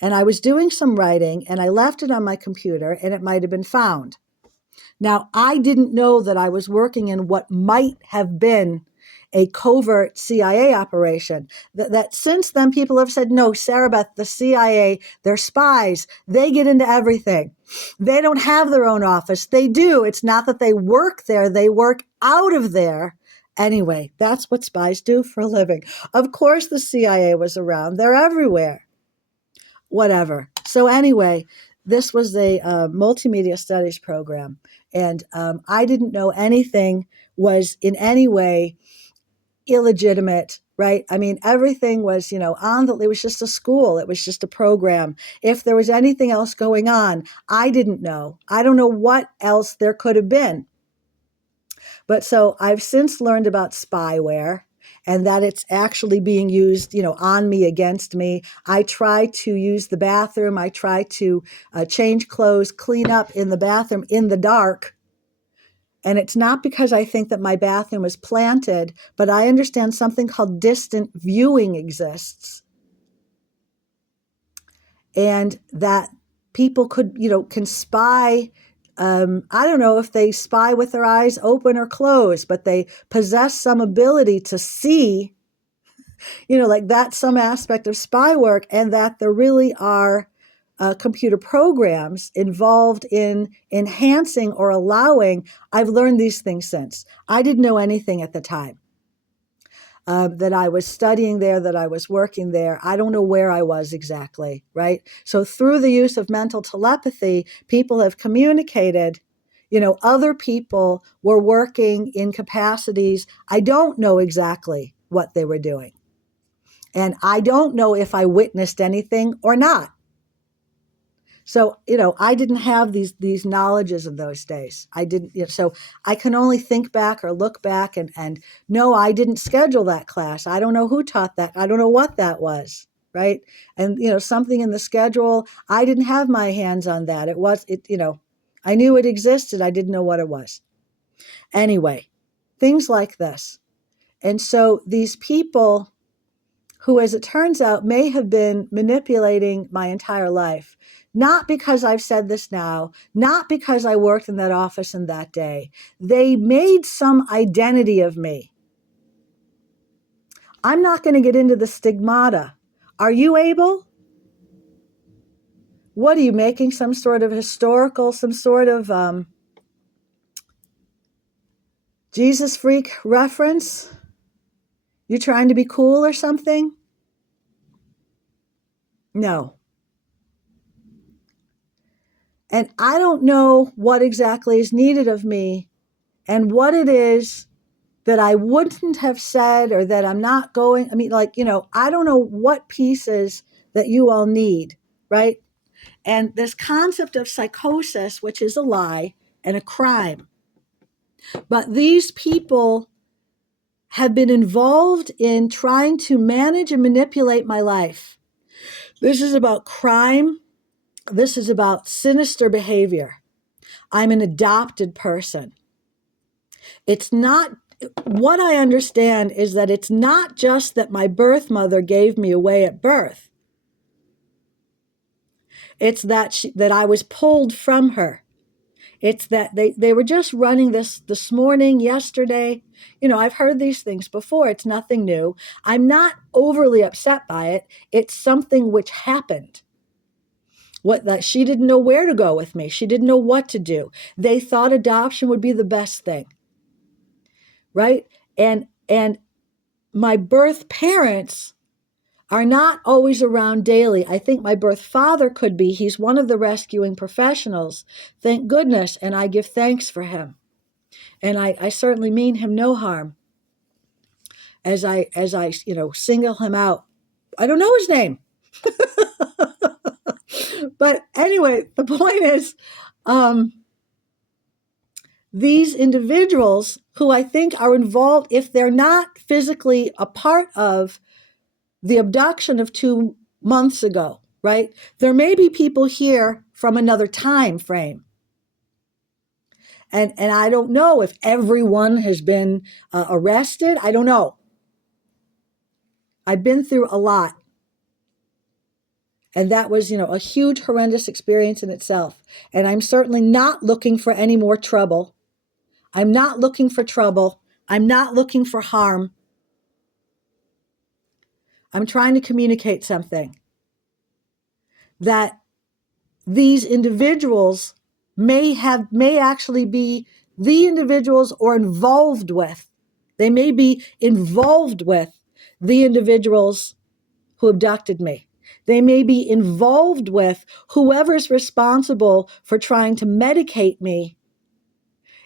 And I was doing some writing, and I left it on my computer, and it might have been found. Now, I didn't know that I was working in what might have been a covert CIA operation. That since then, people have said, no, Sarabeth, the CIA, they're spies. They get into everything. They don't have their own office. They do. It's not that they work there. They work out of there. Anyway, that's what spies do for a living. Of course, the CIA was around. They're everywhere. Whatever. So anyway, this was a multimedia studies program. And I didn't know anything was in any way illegitimate, right? I mean, everything was, it was just a school. It was just a program. If there was anything else going on, I didn't know. I don't know what else there could have been. But so I've since learned about spyware, and that it's actually being used, on me, against me. I try to use the bathroom. I try to change clothes, clean up in the bathroom in the dark. And it's not because I think that my bathroom is planted, but I understand something called distant viewing exists. And that people could, can spy. I don't know if they spy with their eyes open or closed, but they possess some ability to see, like that's some aspect of spy work, and that there really are computer programs involved in enhancing or allowing. I've learned these things since. I didn't know anything at the time. That I was studying there, that I was working there. I don't know where I was exactly, right? So through the use of mental telepathy, people have communicated, other people were working in capacities. I don't know exactly what they were doing. And I don't know if I witnessed anything or not. So, I didn't have these knowledges in those days. I didn't, so I can only think back or look back and no, I didn't schedule that class. I don't know who taught that. I don't know what that was, right? And, something in the schedule, I didn't have my hands on that. I knew it existed. I didn't know what it was. Anyway, things like this. And so these people who, as it turns out, may have been manipulating my entire life. Not because I've said this now, not because I worked in that office in that day. They made some identity of me. I'm not going to get into the stigmata. Are you able? What are you making? Some sort of historical, some sort of Jesus freak reference? You trying to be cool or something? No. And I don't know what exactly is needed of me and what it is that I wouldn't have said or that I'm not going. I mean, I don't know what pieces that you all need, right? And this concept of psychosis, which is a lie and a crime. But these people have been involved in trying to manage and manipulate my life. This is about crime. This is about sinister behavior. I'm an adopted person. It's not, what I understand is that it's not just that my birth mother gave me away at birth. It's that I was pulled from her. It's that they were just running this morning, yesterday. I've heard these things before. It's nothing new. I'm not overly upset by it. It's something which happened. That she didn't know where to go with me. She didn't know what to do. They thought adoption would be the best thing. Right? And my birth parents are not always around daily. I think my birth father could be. He's one of the rescuing professionals. Thank goodness. And I give thanks for him. And I certainly mean him no harm as I single him out. I don't know his name. But anyway, the point is, these individuals who I think are involved, if they're not physically a part of the abduction of 2 months ago, right? There may be people here from another time frame. And I don't know if everyone has been arrested. I don't know. I've been through a lot. And that was, a huge, horrendous experience in itself. And I'm certainly not looking for any more trouble. I'm not looking for trouble. I'm not looking for harm. I'm trying to communicate something. That these individuals may actually be the individuals or involved with. They may be involved with the individuals who abducted me. They may be involved with whoever's responsible for trying to medicate me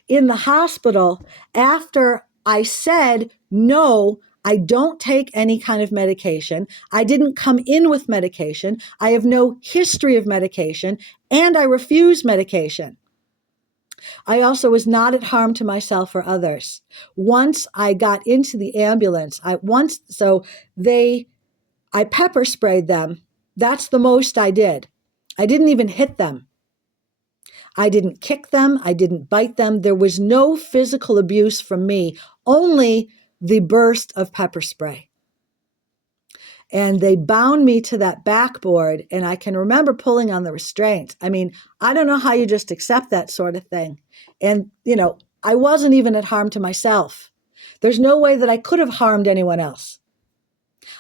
in the hospital after I said, no, I don't take any kind of medication. I didn't come in with medication. I have no history of medication, and I refuse medication. I also was not at harm to myself or others. Once I got into the ambulance, I pepper sprayed them. That's the most I did. I didn't even hit them. I didn't kick them. I didn't bite them. There was no physical abuse from me, only the burst of pepper spray. And they bound me to that backboard, and I can remember pulling on the restraints. I mean, I don't know how you just accept that sort of thing. And, I wasn't even at harm to myself. There's no way that I could have harmed anyone else.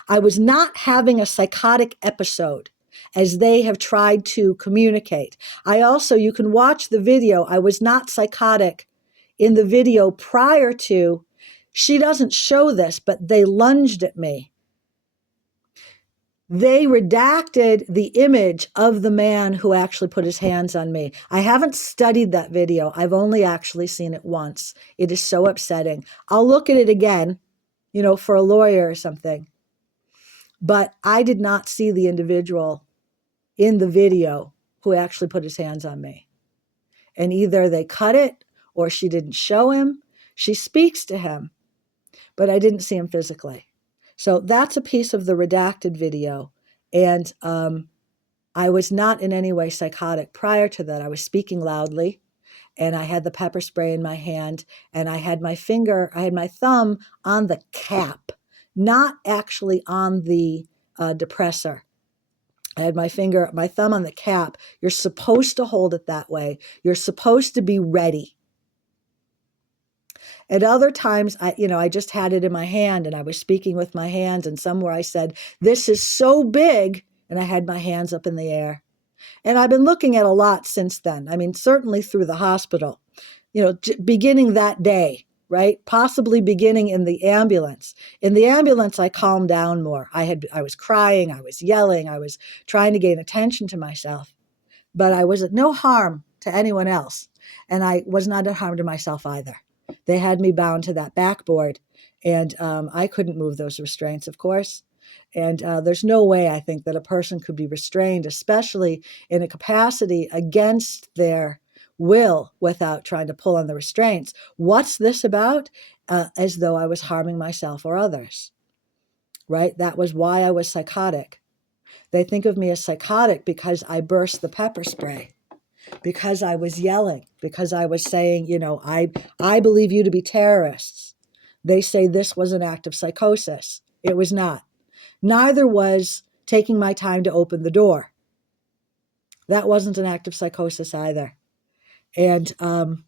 I was not having a psychotic episode, as they have tried to communicate. You can watch the video. I was not psychotic in the video prior to. She doesn't show this, but they lunged at me. They redacted the image of the man who actually put his hands on me. I haven't studied that video. I've only actually seen it once. It is so upsetting. I'll look at it again, for a lawyer or something. But I did not see the individual in the video who actually put his hands on me. And either they cut it or she didn't show him. She speaks to him, but I didn't see him physically. So that's a piece of the redacted video. And I was not in any way psychotic prior to that. I was speaking loudly, and I had the pepper spray in my hand, and I had my thumb on the cap, not actually on the depressor. I had my thumb on the cap. You're supposed to hold it that way. You're supposed to be ready. At other times, I just had it in my hand, and I was speaking with my hands, and somewhere I said, "This is so big," and I had my hands up in the air. And I've been looking at a lot since then. I mean, certainly through the hospital, beginning that day, right? Possibly beginning in the ambulance. In the ambulance, I calmed down more. I was crying, I was yelling, I was trying to gain attention to myself, but I was at no harm to anyone else. And I was not at harm to myself either. They had me bound to that backboard, and I couldn't move those restraints, of course. And there's no way, I think, that a person could be restrained, especially in a capacity against their will, without trying to pull on the restraints. What's this about? As though I was harming myself or others, right? That was why I was psychotic. They think of me as psychotic because I burst the pepper spray, because I was yelling, because I was saying, I believe you to be terrorists. They say this was an act of psychosis. It was not. Neither was taking my time to open the door. That wasn't an act of psychosis either. And I'm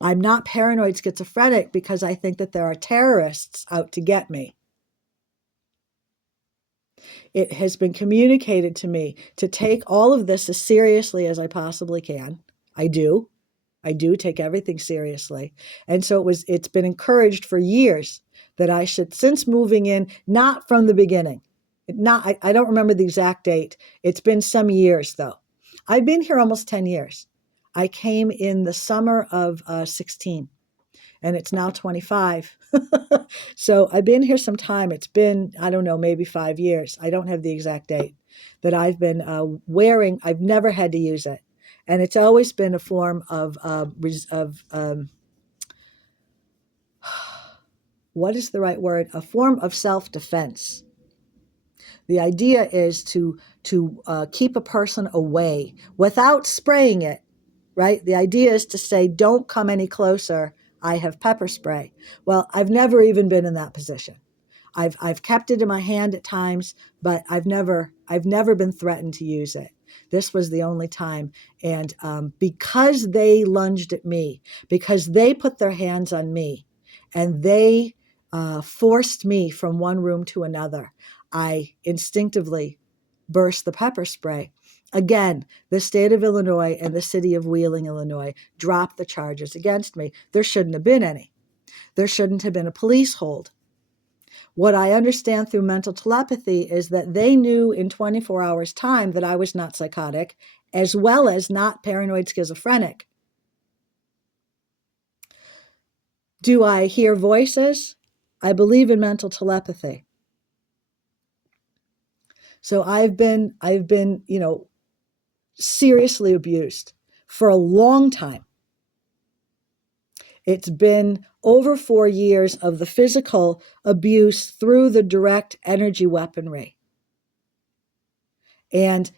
not paranoid schizophrenic because I think that there are terrorists out to get me. It has been communicated to me to take all of this as seriously as I possibly can. I do take everything seriously. And so it's been encouraged for years that I should, since moving in, not from the beginning. I don't remember the exact date. It's been some years, though. I've been here almost 10 years. I came in the summer of 16, and it's now 25. So I've been here some time. It's been, I don't know, maybe 5 years. I don't have the exact date that I've been wearing. I've never had to use it. And it's always been a form of what is the right word? A form of self-defense. The idea is to keep a person away without spraying it, right? The idea is to say, don't come any closer. I have pepper spray. Well, I've never even been in that position. I've kept it in my hand at times, but I've never been threatened to use it. This was the only time. And because they lunged at me, because they put their hands on me, and they forced me from one room to another, I instinctively burst the pepper spray. Again, the state of Illinois and the city of Wheeling, Illinois, dropped the charges against me. There shouldn't have been any. There shouldn't have been a police hold. What I understand through mental telepathy is that they knew in 24 hours' time that I was not psychotic, as well as not paranoid schizophrenic. Do I hear voices? I believe in mental telepathy. So I've been, seriously abused for a long time. It's been over 4 years of the physical abuse through the direct energy weaponry. And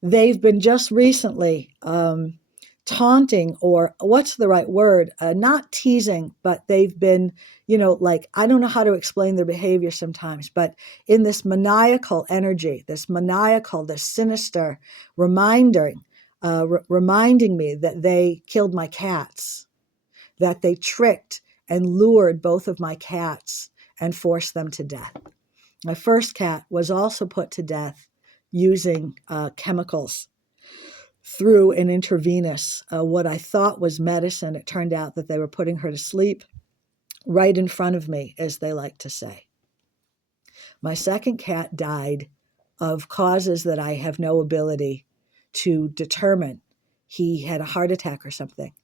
they've been just recently, taunting, or what's the right word? Not teasing, but they've been, like, I don't know how to explain their behavior sometimes, but in this maniacal energy, this sinister reminding me that they killed my cats, that they tricked and lured both of my cats and forced them to death. My first cat was also put to death using chemicals through an intravenous, what I thought was medicine. It turned out that they were putting her to sleep right in front of me, as they like to say. My second cat died of causes that I have no ability to determine. He had a heart attack or something,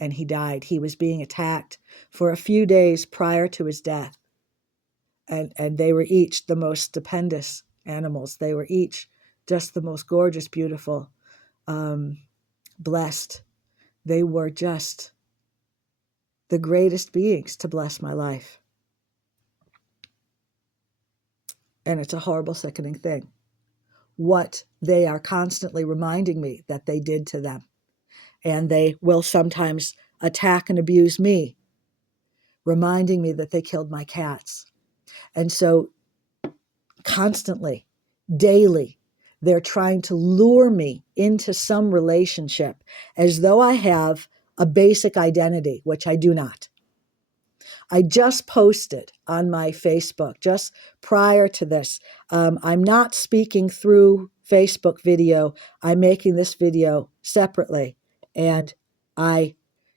and he died. He was being attacked for a few days prior to his death. And they were each the most stupendous animals. They were each just the most gorgeous, beautiful, blessed. They were just the greatest beings to bless my life. And it's a horrible, sickening thing what they are constantly reminding me that they did to them. And they will sometimes attack and abuse me, reminding me that they killed my cats. And so constantly, daily, they're trying to lure me into some relationship as though I have a basic identity, which I do not. I just posted on my Facebook just prior to this. I'm not speaking through Facebook video. I'm making this video separately. And I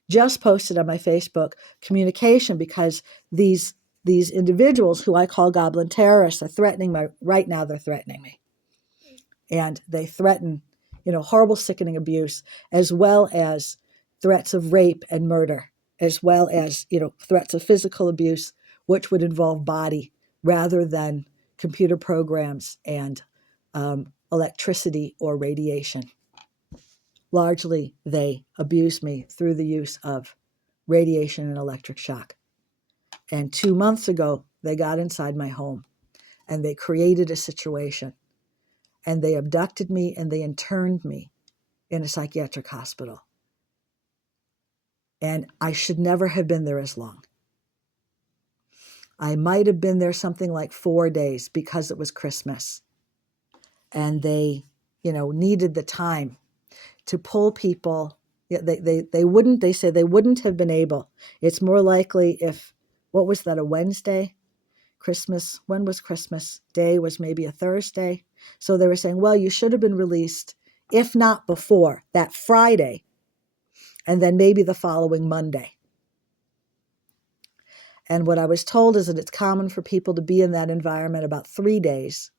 just posted on my Facebook communication because these individuals who I call goblin terrorists are threatening right now they're threatening me. And they threaten, horrible, sickening abuse, as well as threats of rape and murder, as well as, threats of physical abuse, which would involve body rather than computer programs and electricity or radiation. Largely, they abuse me through the use of radiation and electric shock. And 2 months ago, they got inside my home and they created a situation. And they abducted me and they interned me in a psychiatric hospital. And I should never have been there as long. I might have been there something like 4 days because it was Christmas. And they, needed the time to pull people. They said they wouldn't have been able. It's more likely if, what was that, a Wednesday? Christmas, when was Christmas Day? Was maybe a Thursday. So they were saying, well, you should have been released, if not before, that Friday, and then maybe the following Monday. And what I was told is that it's common for people to be in that environment about 3 days.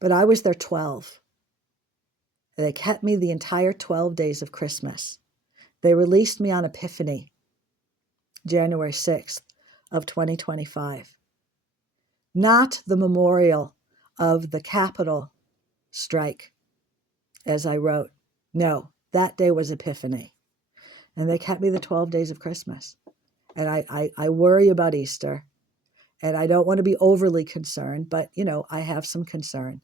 But I was there 12. They kept me the entire 12 days of Christmas. They released me on Epiphany, January 6th of 2025. Not the memorial of the Capitol strike, as I wrote. No, that day was Epiphany. And they kept me the 12 days of Christmas. And I worry about Easter. And I don't want to be overly concerned, but, I have some concern.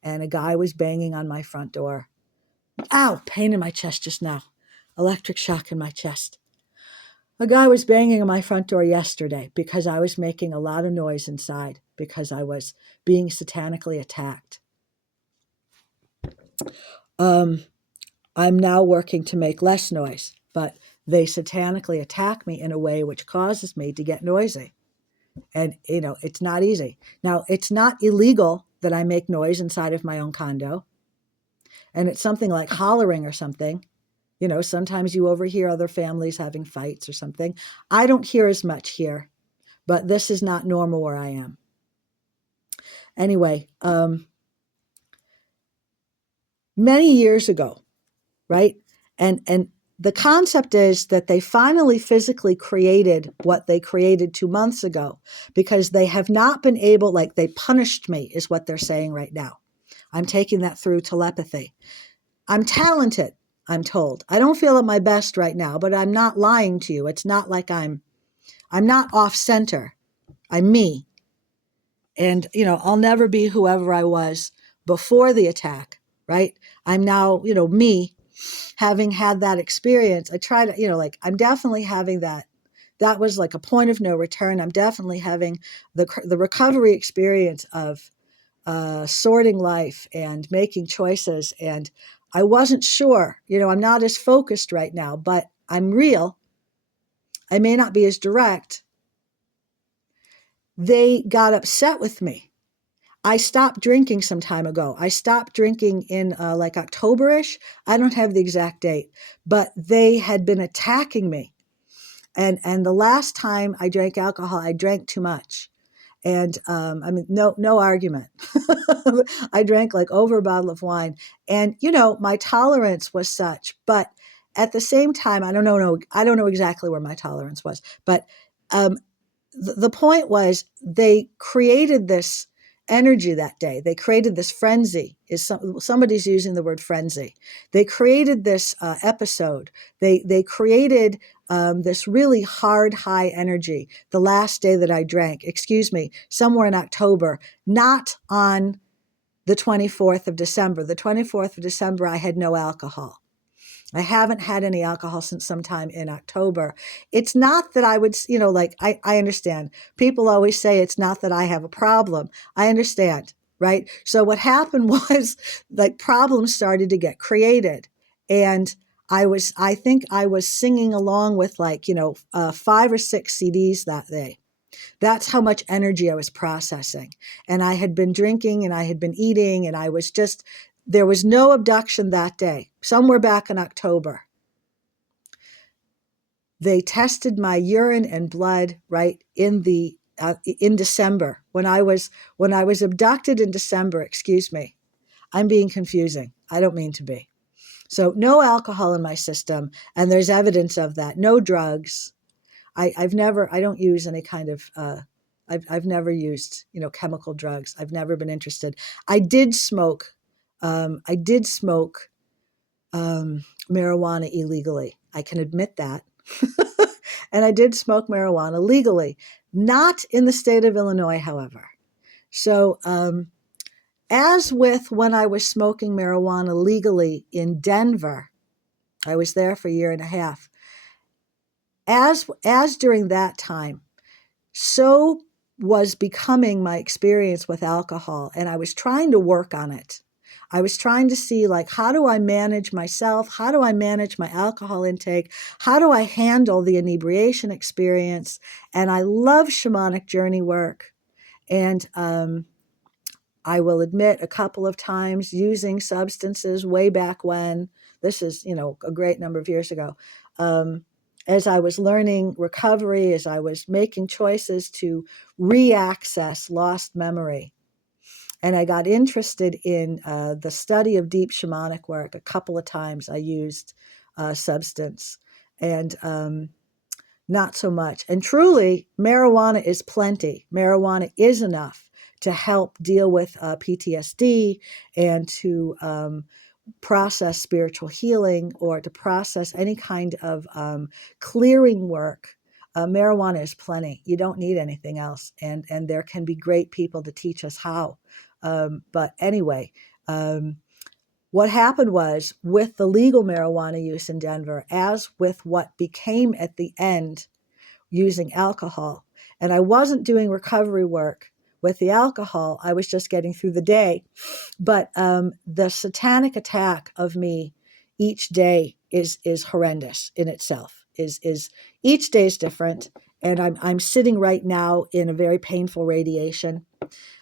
And a guy was banging on my front door. Ow, pain in my chest just now. Electric shock in my chest. A guy was banging on my front door yesterday because I was making a lot of noise inside because I was being satanically attacked. I'm now working to make less noise, but they satanically attack me in a way which causes me to get noisy. And, it's not easy. Now, it's not illegal that I make noise inside of my own condo. And it's something like hollering or something. Sometimes you overhear other families having fights or something. I don't hear as much here, but this is not normal where I am. Anyway, many years ago, right? And the concept is that they finally physically created what they created 2 months ago because they have not been able, they punished me is what they're saying right now. I'm taking that through telepathy. I'm talented, I'm told. I don't feel at my best right now, but I'm not lying to you. It's not like I'm not off center. I'm me. And, I'll never be whoever I was before the attack right? I'm now, me having had that experience. I try to, like, I'm definitely having that. That was like a point of no return. I'm definitely having the recovery experience of sorting life and making choices. And I wasn't sure, I'm not as focused right now, but I'm real. I may not be as direct. They got upset with me. I stopped drinking some time ago. I stopped drinking in like October-ish. I don't have the exact date, but they had been attacking me. And the last time I drank alcohol, I drank too much. And I mean, no argument. I drank like over a bottle of wine. And, my tolerance was such. But at the same time, I don't know exactly where my tolerance was. But um, the point was they created this energy that day. They created this frenzy. Somebody's using the word frenzy. They created this episode. They created this really hard high energy the last day that I drank. Excuse me, somewhere in October, not on the 24th of December. The 24th of December, I had no alcohol. I haven't had any alcohol since sometime in October. It's not that I would, like, I understand. People always say it's not that I have a problem. I understand, right? So what happened was, like, problems started to get created. And I think I was singing along with, like, 5 or 6 CDs that day. That's how much energy I was processing. And I had been drinking and I had been eating, and there was no abduction that day, somewhere back in October. They tested my urine and blood right in December when I was abducted in December. Excuse me. I'm being confusing. I don't mean to be. So no alcohol in my system, and there's evidence of that. No drugs. I don't use any kind of, I've never used, chemical drugs. I've never been interested. I did smoke marijuana illegally. I can admit that. And I did smoke marijuana legally, not in the state of Illinois, however. So, as with when I was smoking marijuana legally in Denver, I was there for a year and a half. As during that time, so was becoming my experience with alcohol, and I was trying to work on it. I was trying to see, like, how do I manage myself? How do I manage my alcohol intake? How do I handle the inebriation experience? And I love shamanic journey work. And I will admit a couple of times using substances way back when. This is, a great number of years ago. As I was learning recovery, as I was making choices to re-access lost memory. And I got interested in the study of deep shamanic work. A couple of times I used substance, and not so much. And truly, marijuana is plenty. Marijuana is enough to help deal with PTSD and to process spiritual healing, or to process any kind of clearing work. Marijuana is plenty. You don't need anything else. And there can be great people to teach us how. But anyway, what happened was, with the legal marijuana use in Denver, as with what became at the end using alcohol, and I wasn't doing recovery work with the alcohol, I was just getting through the day. But the satanic attack of me each day is horrendous in itself. Is each day is different, and I'm sitting right now in a very painful radiation.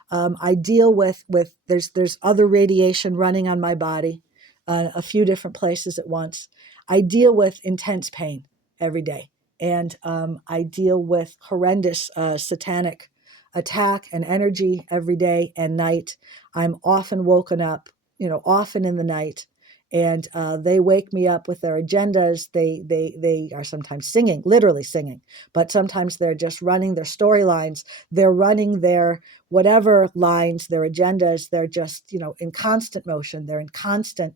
I deal with there's other radiation running on my body, a few different places at once. I deal with intense pain every day, and I deal with horrendous satanic attack and energy every day and night. I'm often woken up, often in the night, and they wake me up with their agendas. They are sometimes singing, literally singing, but sometimes they're just running their storylines. They're running their whatever lines, their agendas. They're just, in constant motion. They're in constant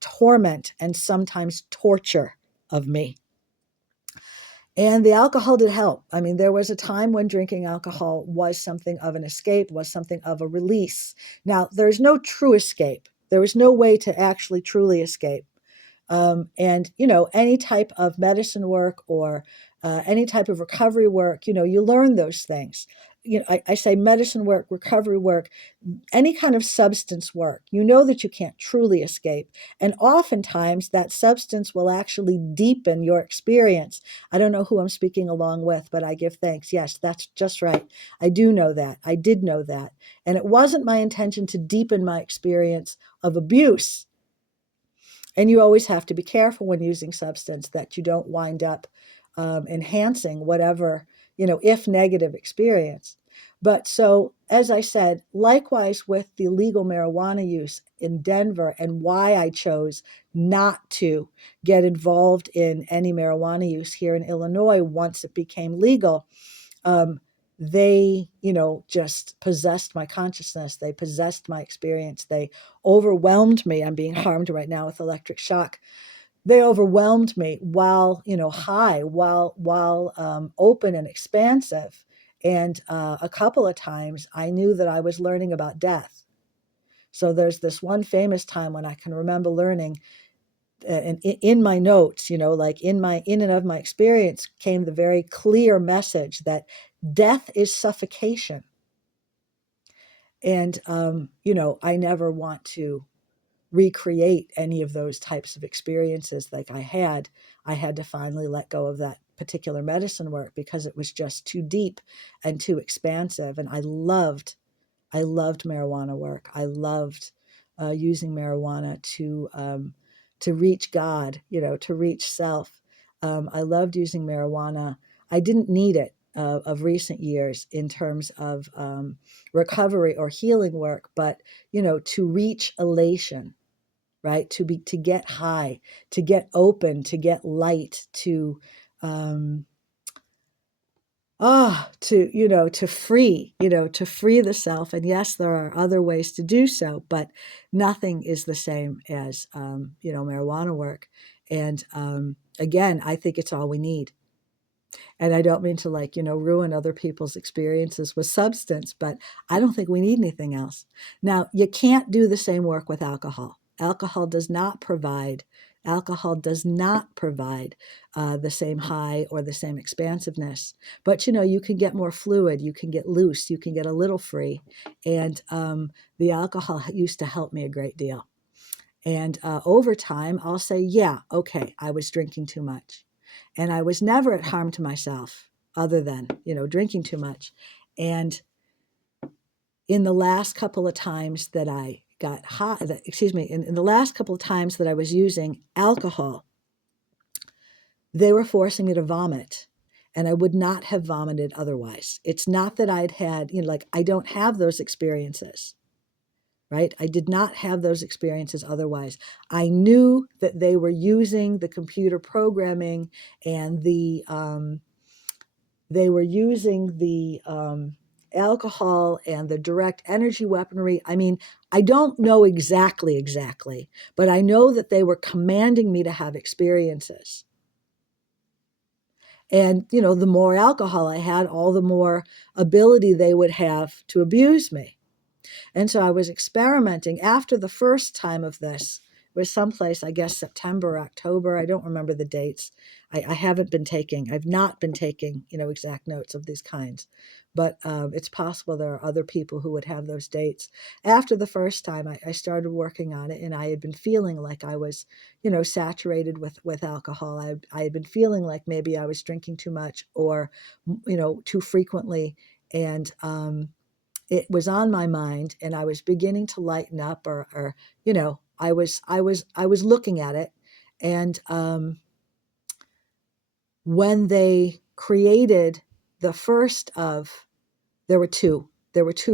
torment and sometimes torture of me. And the alcohol did help. I mean, there was a time when drinking alcohol was something of an escape, was something of a release. Now, there's no true escape. There was no way to actually truly escape. And, any type of medicine work or any type of recovery work, you learn those things. I say medicine work, recovery work, any kind of substance work, you know that you can't truly escape. And oftentimes that substance will actually deepen your experience. I don't know who I'm speaking along with, but I give thanks. Yes, that's just right. I do know that. I did know that. And it wasn't my intention to deepen my experience of abuse. And you always have to be careful when using substance that you don't wind up enhancing whatever, if negative experience. But so, as I said, likewise with the legal marijuana use in Denver and why I chose not to get involved in any marijuana use here in Illinois once it became legal, they, just possessed my consciousness. They possessed my experience. They overwhelmed me. I'm being harmed right now with electric shock. They overwhelmed me while, high, while open and expansive. And a couple of times I knew that I was learning about death. So there's this one famous time when I can remember learning, and in my notes, like in and of my experience came the very clear message that death is suffocation. And, I never want to recreate any of those types of experiences like I had. I had to finally let go of that particular medicine work because it was just too deep and too expansive. And I loved marijuana work. I loved using marijuana to reach God, to reach self. I loved using marijuana. I didn't need it of recent years in terms of recovery or healing work, but to reach elation, right? To get high, to get open, to get light, um, to free the self. And yes, there are other ways to do so, but nothing is the same as, marijuana work. And again, I think it's all we need. And I don't mean to ruin other people's experiences with substance, but I don't think we need anything else. Now, you can't do the same work with alcohol. Alcohol does not provide the same high or the same expansiveness. But, you can get more fluid, you can get loose, you can get a little free. And the alcohol used to help me a great deal. And over time, I'll say, yeah, okay, I was drinking too much. And I was never at harm to myself other than, drinking too much. And in the last couple of times that I got high, in the last couple of times that I was using alcohol, they were forcing me to vomit. And I would not have vomited otherwise. It's not that I'd had, I don't have those experiences. Right? I did not have those experiences otherwise. I knew that they were using the computer programming and they were using the alcohol and the direct energy weaponry. I mean, I don't know exactly, but I know that they were commanding me to have experiences. And, the more alcohol I had, all the more ability they would have to abuse me. And so I was experimenting after the first time of this. It was someplace, I guess, September, October. I don't remember the dates. I've not been taking, exact notes of these kinds. But it's possible there are other people who would have those dates. After the first time, I started working on it, and I had been feeling like I was, saturated with alcohol. I had been feeling like maybe I was drinking too much or, too frequently. And it was on my mind, and I was beginning to lighten up, or I was looking at it, and when they created the first of, there were two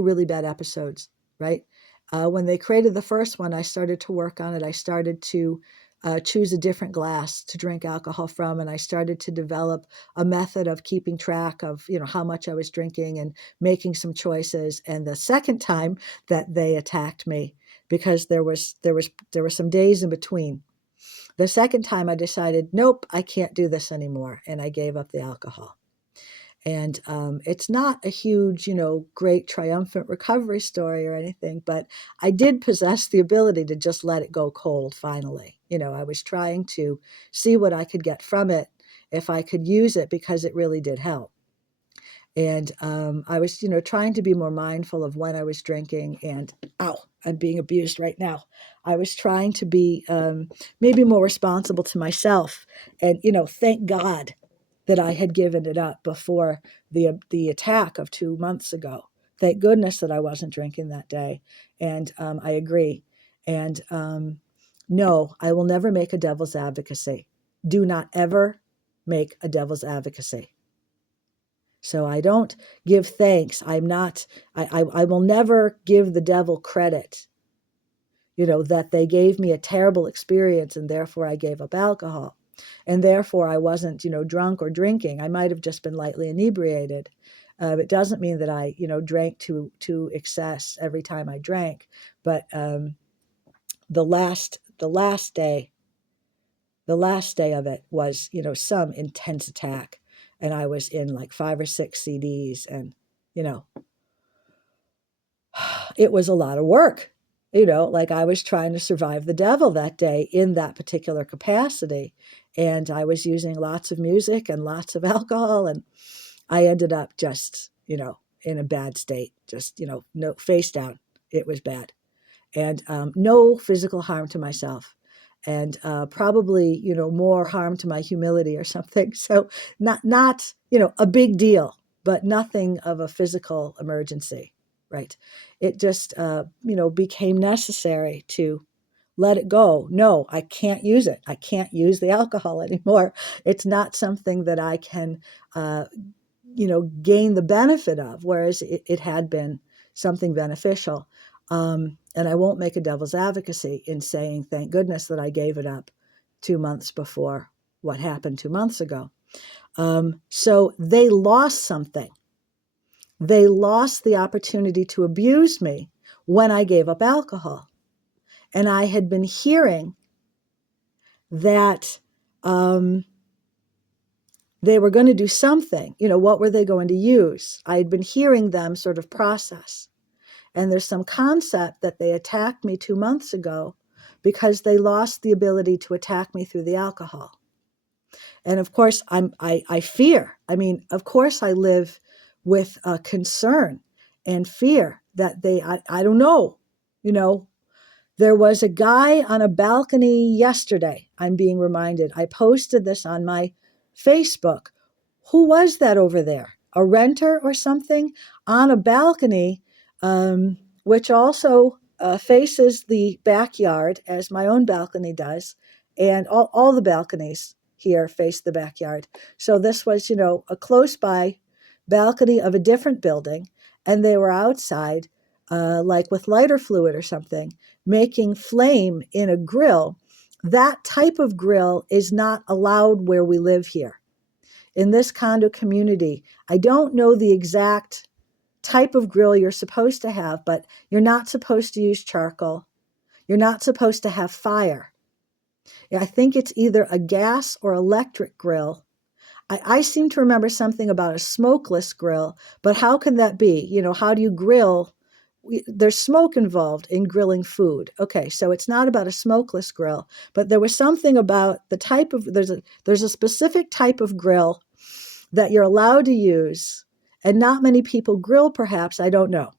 really bad episodes, right? When they created the first one, I started to work on it. I started to choose a different glass to drink alcohol from, and I started to develop a method of keeping track of, how much I was drinking and making some choices. And the second time that they attacked me, because there were some days in between. The second time I decided, nope, I can't do this anymore, and I gave up the alcohol. And it's not a huge, great triumphant recovery story or anything, but I did possess the ability to just let it go cold finally. I was trying to see what I could get from it if I could use it because it really did help. And I was, trying to be more mindful of when I was drinking and, ow, I'm being abused right now. I was trying to be maybe more responsible to myself and, thank God that I had given it up before the attack of 2 months ago. Thank goodness that I wasn't drinking that day. And I agree. And no, I will never make a devil's advocacy. Do not ever make a devil's advocacy. So I don't give thanks. I will never give the devil credit, that they gave me a terrible experience and therefore I gave up alcohol. And therefore I wasn't, drunk or drinking. I might have just been lightly inebriated. It doesn't mean that I, drank to excess every time I drank. But the last day of it was, some intense attack. And I was in like 5 or 6 CDs and, it was a lot of work. Like I was trying to survive the devil that day in that particular capacity. And I was using lots of music and lots of alcohol. And I ended up just, in a bad state, just, no face down. It was bad. And no physical harm to myself. And probably, more harm to my humility or something. So not, a big deal, but nothing of a physical emergency, right? It just, became necessary to let it go. No, I can't use it. I can't use the alcohol anymore. It's not something that I can, gain the benefit of, whereas it had been something beneficial. And I won't make a devil's advocacy in saying, thank goodness that I gave it up 2 months before what happened 2 months ago. So they lost something. They lost the opportunity to abuse me when I gave up alcohol. And I had been hearing that they were going to do something. What were they going to use? I had been hearing them sort of process. And there's some concept that they attacked me 2 months ago because they lost the ability to attack me through the alcohol. And of course, I fear. I mean, of course, I live with concern and fear that I don't know, There was a guy on a balcony yesterday, I'm being reminded. I posted this on my Facebook. Who was that over there? A renter or something on a balcony, which also faces the backyard, as my own balcony does. And all the balconies here face the backyard. So this was, a close by balcony of a different building. And they were outside, like with lighter fluid or something, making flame in a grill. That type of grill is not allowed where we live here. In this condo community, I don't know the exact type of grill you're supposed to have, but you're not supposed to use charcoal. You're not supposed to have fire. I think it's either a gas or electric grill. I seem to remember something about a smokeless grill, but how can that be? How do you grill? There's smoke involved in grilling food. Okay, so it's not about a smokeless grill, but there was something about the type of, there's a specific type of grill that you're allowed to use, and not many people grill, perhaps, I don't know.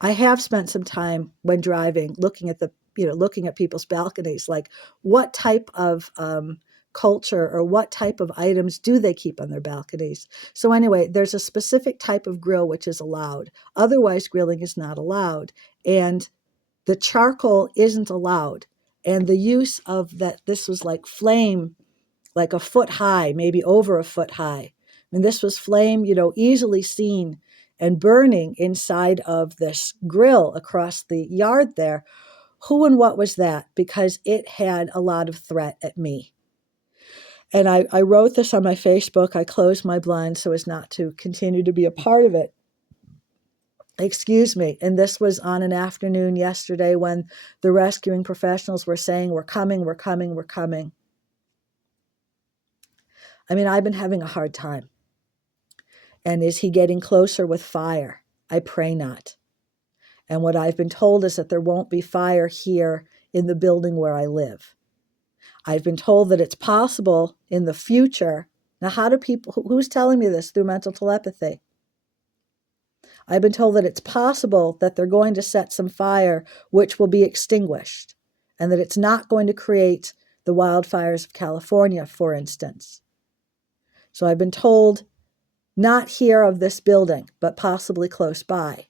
I have spent some time when driving looking at people's balconies, like what type of culture or what type of items do they keep on their balconies. So anyway, there's a specific type of grill which is allowed. Otherwise, grilling is not allowed. And the charcoal isn't allowed. And the use of that, this was like flame, like a foot high, maybe over a foot high. And this was flame, easily seen and burning inside of this grill across the yard there. Who and what was that? Because it had a lot of threat at me. And I wrote this on my Facebook. I closed my blinds so as not to continue to be a part of it. Excuse me. And this was on an afternoon yesterday when the rescuing professionals were saying, we're coming, we're coming, we're coming. I mean, I've been having a hard time. And is he getting closer with fire? I pray not. And what I've been told is that there won't be fire here in the building where I live. I've been told that it's possible in the future. Now, how do people, who's telling me this through mental telepathy? I've been told that it's possible that they're going to set some fire which will be extinguished, and that it's not going to create the wildfires of California, for instance. So I've been told not here of this building, but possibly close by.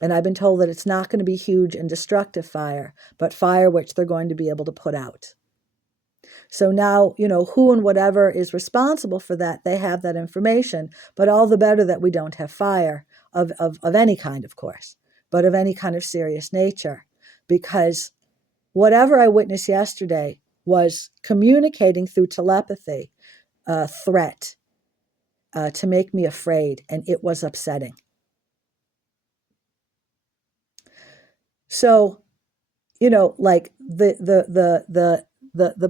And I've been told that it's not going to be huge and destructive fire, but fire which they're going to be able to put out. So now, who and whatever is responsible for that, they have that information, but all the better that we don't have fire of any kind, of course, but of any kind of serious nature, because whatever I witnessed yesterday was communicating through telepathy a threat to make me afraid, and it was upsetting. So, like the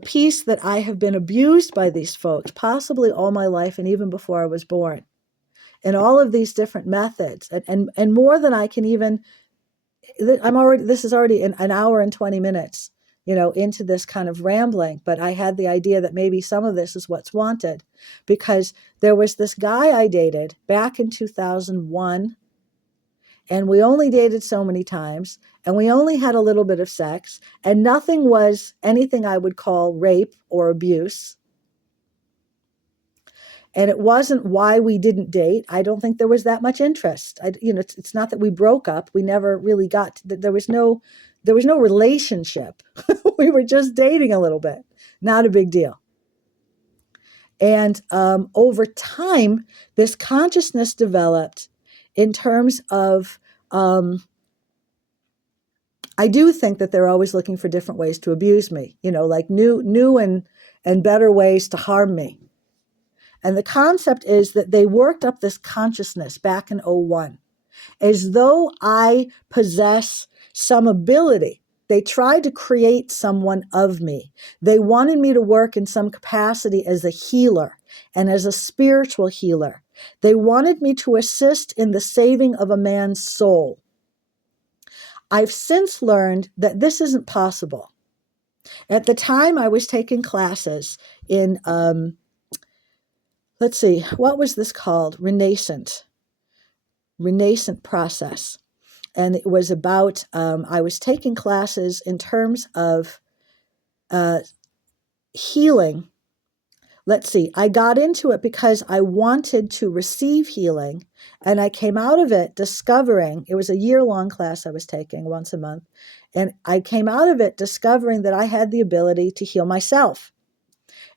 piece that I have been abused by these folks, possibly all my life and even before I was born, in all of these different methods, and more than I can even, this is already an hour and 20 minutes, into this kind of rambling, but I had the idea that maybe some of this is what's wanted, because there was this guy I dated back in 2001, and we only dated so many times, and we only had a little bit of sex, and nothing was anything I would call rape or abuse. And it wasn't why we didn't date. I don't think there was that much interest. It's not that we broke up. We never really got there was no relationship. We were just dating a little bit. Not a big deal. And over time, this consciousness developed in terms of, I do think that they're always looking for different ways to abuse me, like new and better ways to harm me. And the concept is that they worked up this consciousness back in 2001, as though I possess some ability. They tried to create someone of me. They wanted me to work in some capacity as a healer and as a spiritual healer. They wanted me to assist in the saving of a man's soul. I've since learned that this isn't possible. At the time, I was taking classes in, let's see, what was this called? Renascent process. And it was about, I was taking classes in terms of healing. Let's see, I got into it because I wanted to receive healing, and I came out of it discovering, it was a year-long class I was taking once a month, and I came out of it discovering that I had the ability to heal myself.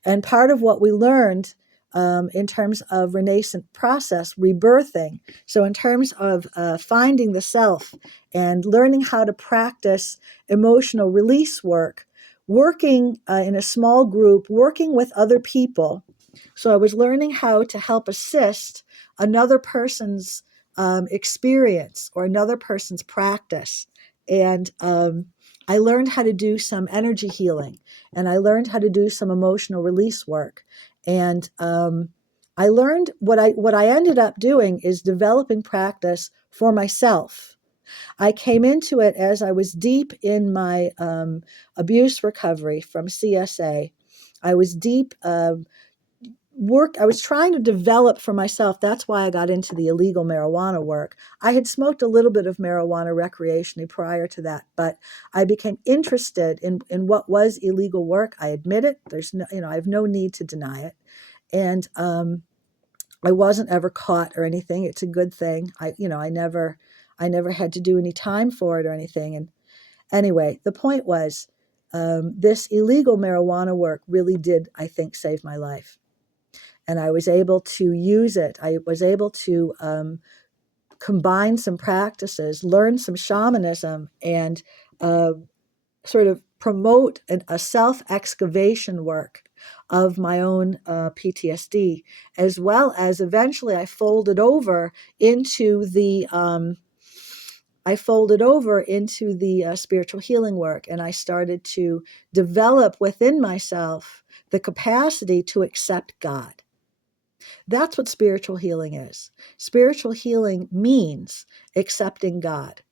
And part of what we learned in terms of renascent process, rebirthing, so in terms of finding the self and learning how to practice emotional release work, working in a small group, working with other people. So I was learning how to help assist another person's experience or another person's practice. And I learned how to do some energy healing, and I learned how to do some emotional release work. And I learned what I ended up doing is developing practice for myself. I came into it as I was deep in my abuse recovery from CSA. I was deep I was trying to develop for myself. That's why I got into the illegal marijuana work. I had smoked a little bit of marijuana recreationally prior to that, but I became interested in what was illegal work. I admit it. There's no, I have no need to deny it. And I wasn't ever caught or anything. It's a good thing. I never had to do any time for it or anything. And anyway, the point was, this illegal marijuana work really did, I think, save my life. And I was able to use it. I was able to combine some practices, learn some shamanism, and sort of promote a self-excavation work of my own PTSD, as well as eventually I folded over into the spiritual healing work, and I started to develop within myself the capacity to accept God. That's what spiritual healing is. Spiritual healing means accepting God.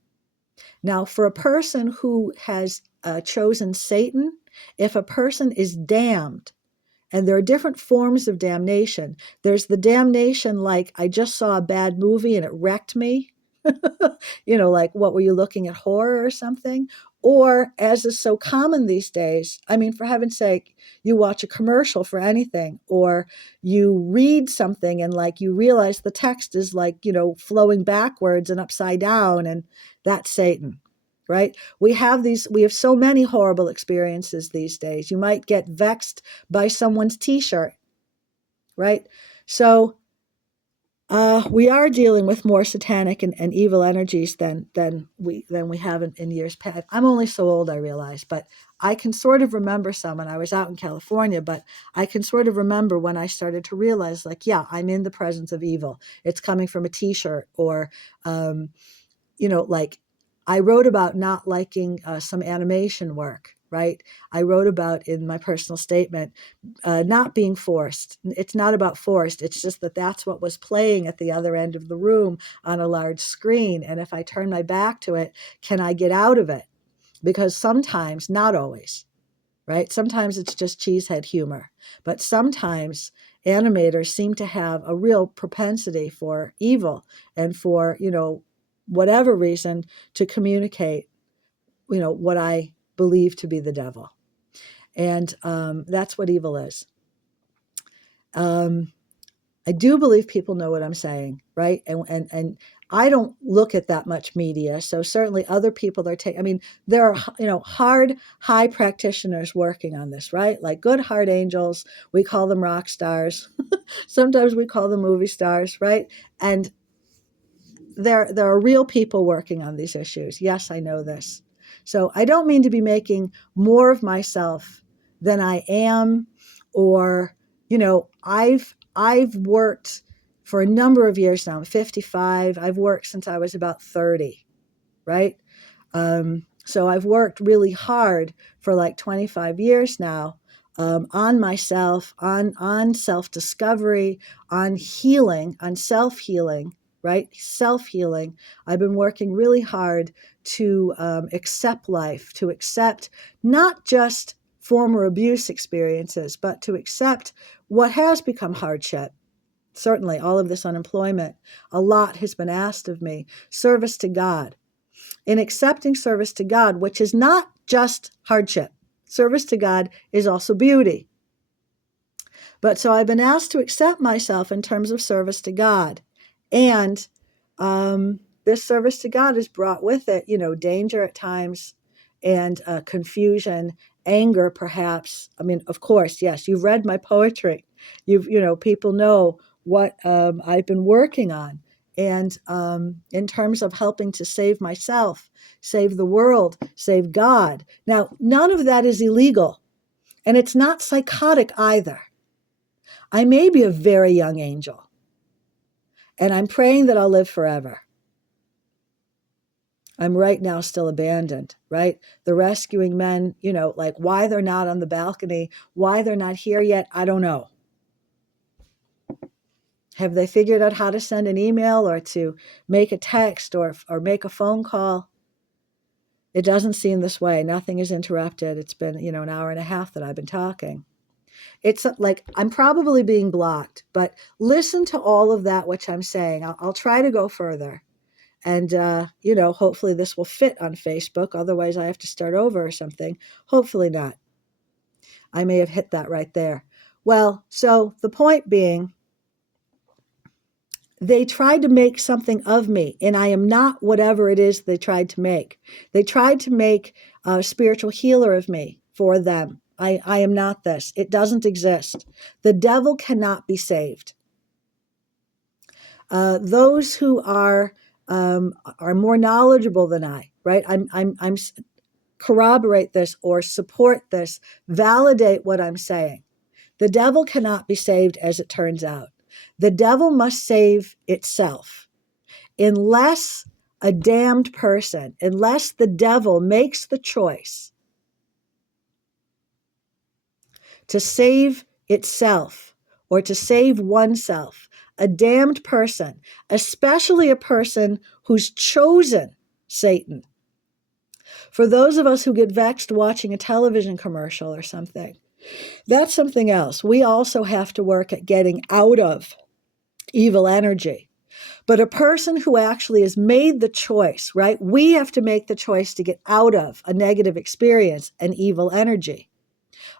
Now, for a person who has chosen Satan, if a person is damned, and there are different forms of damnation. There's the damnation like, I just saw a bad movie and it wrecked me. Like, what were you looking at, horror or something? Or, as is so common these days, I mean, for heaven's sake, you watch a commercial for anything, or you read something and like you realize the text is like, flowing backwards and upside down, and that's Satan. Right? We have so many horrible experiences these days. You might get vexed by someone's t-shirt, right? So we are dealing with more satanic and evil energies than we have in years past. I'm only so old, I realize, but I can sort of remember some, and I was out in California, but I can sort of remember when I started to realize, like, yeah, I'm in the presence of evil. It's coming from a t-shirt, or like, I wrote about not liking some animation work, right? I wrote about in my personal statement not being forced. It's not about forced. It's just that that's what was playing at the other end of the room on a large screen. And if I turn my back to it, can I get out of it? Because sometimes, not always, right? Sometimes it's just cheesehead humor. But sometimes animators seem to have a real propensity for evil and for, whatever reason, to communicate, what I believe to be the devil. And that's what evil is. I do believe people know what I'm saying, right? And I don't look at that much media, so certainly other people are taking. I mean, there are high practitioners working on this, right? Like good heart angels, we call them rock stars. Sometimes we call them movie stars, right? And there are real people working on these issues. Yes, I know this. So I don't mean to be making more of myself than I am, or I've worked for a number of years now. I'm 55. I've worked since I was about 30, right? So I've worked really hard for like 25 years now, on myself, on self-discovery, on healing, on self-healing, right? Self-healing. I've been working really hard to accept life, to accept not just former abuse experiences, but to accept what has become hardship. Certainly, all of this unemployment, a lot has been asked of me. Service to God. In accepting service to God, which is not just hardship, service to God is also beauty. But so I've been asked to accept myself in terms of service to God. And this service to God has brought with it, danger at times, and confusion, anger, perhaps. I mean, of course, yes, you've read my poetry. People know what I've been working on. And in terms of helping to save myself, save the world, save God. Now, none of that is illegal. And it's not psychotic either. I may be a very young angel. And I'm praying that I'll live forever. I'm right now still abandoned, right? The rescuing men, like why they're not on the balcony, why they're not here yet, I don't know. Have they figured out how to send an email or to make a text or make a phone call? It doesn't seem this way. Nothing is interrupted. It's been, an hour and a half that I've been talking. It's like I'm probably being blocked, but listen to all of that, which I'm saying. I'll try to go further. And, hopefully this will fit on Facebook. Otherwise, I have to start over or something. Hopefully not. I may have hit that right there. Well, so the point being, they tried to make something of me, and I am not whatever it is they tried to make. They tried to make a spiritual healer of me for them. I am not this. It doesn't exist. The devil cannot be saved. Those who are more knowledgeable than I, right? I'm corroborate this or support this, validate what I'm saying. The devil cannot be saved, as it turns out. The devil must save itself. Unless a damned person, unless the devil makes the choice to save itself or to save oneself. A damned person, especially a person who's chosen Satan. For those of us who get vexed watching a television commercial or something, that's something else. We also have to work at getting out of evil energy. But a person who actually has made the choice, right? We have to make the choice to get out of a negative experience and evil energy.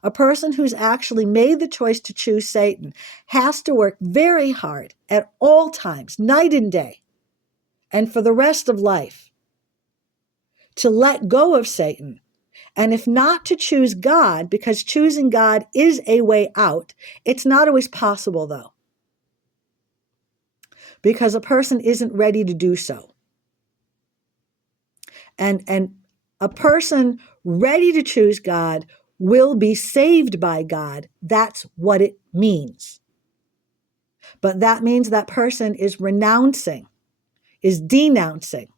A person who's actually made the choice to choose Satan has to work very hard at all times, night and day, and for the rest of life, to let go of Satan. And if not to choose God, because choosing God is a way out, it's not always possible though, because a person isn't ready to do so. And a person ready to choose God will be saved by God. That's what it means. But that means that person is renouncing, is denouncing.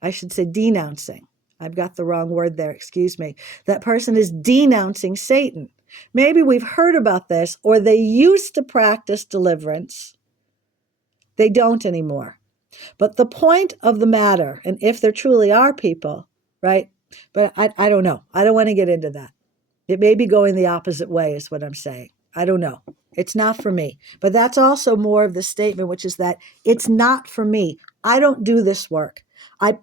I should say denouncing. I've got the wrong word there, excuse me. That person is denouncing Satan. Maybe we've heard about this, or they used to practice deliverance. They don't anymore. But the point of the matter, and if there truly are people, right? But I don't know. I don't want to get into that. It may be going the opposite way is what I'm saying. I don't know. It's not for me. But that's also more of the statement, which is that it's not for me. I don't do this work. I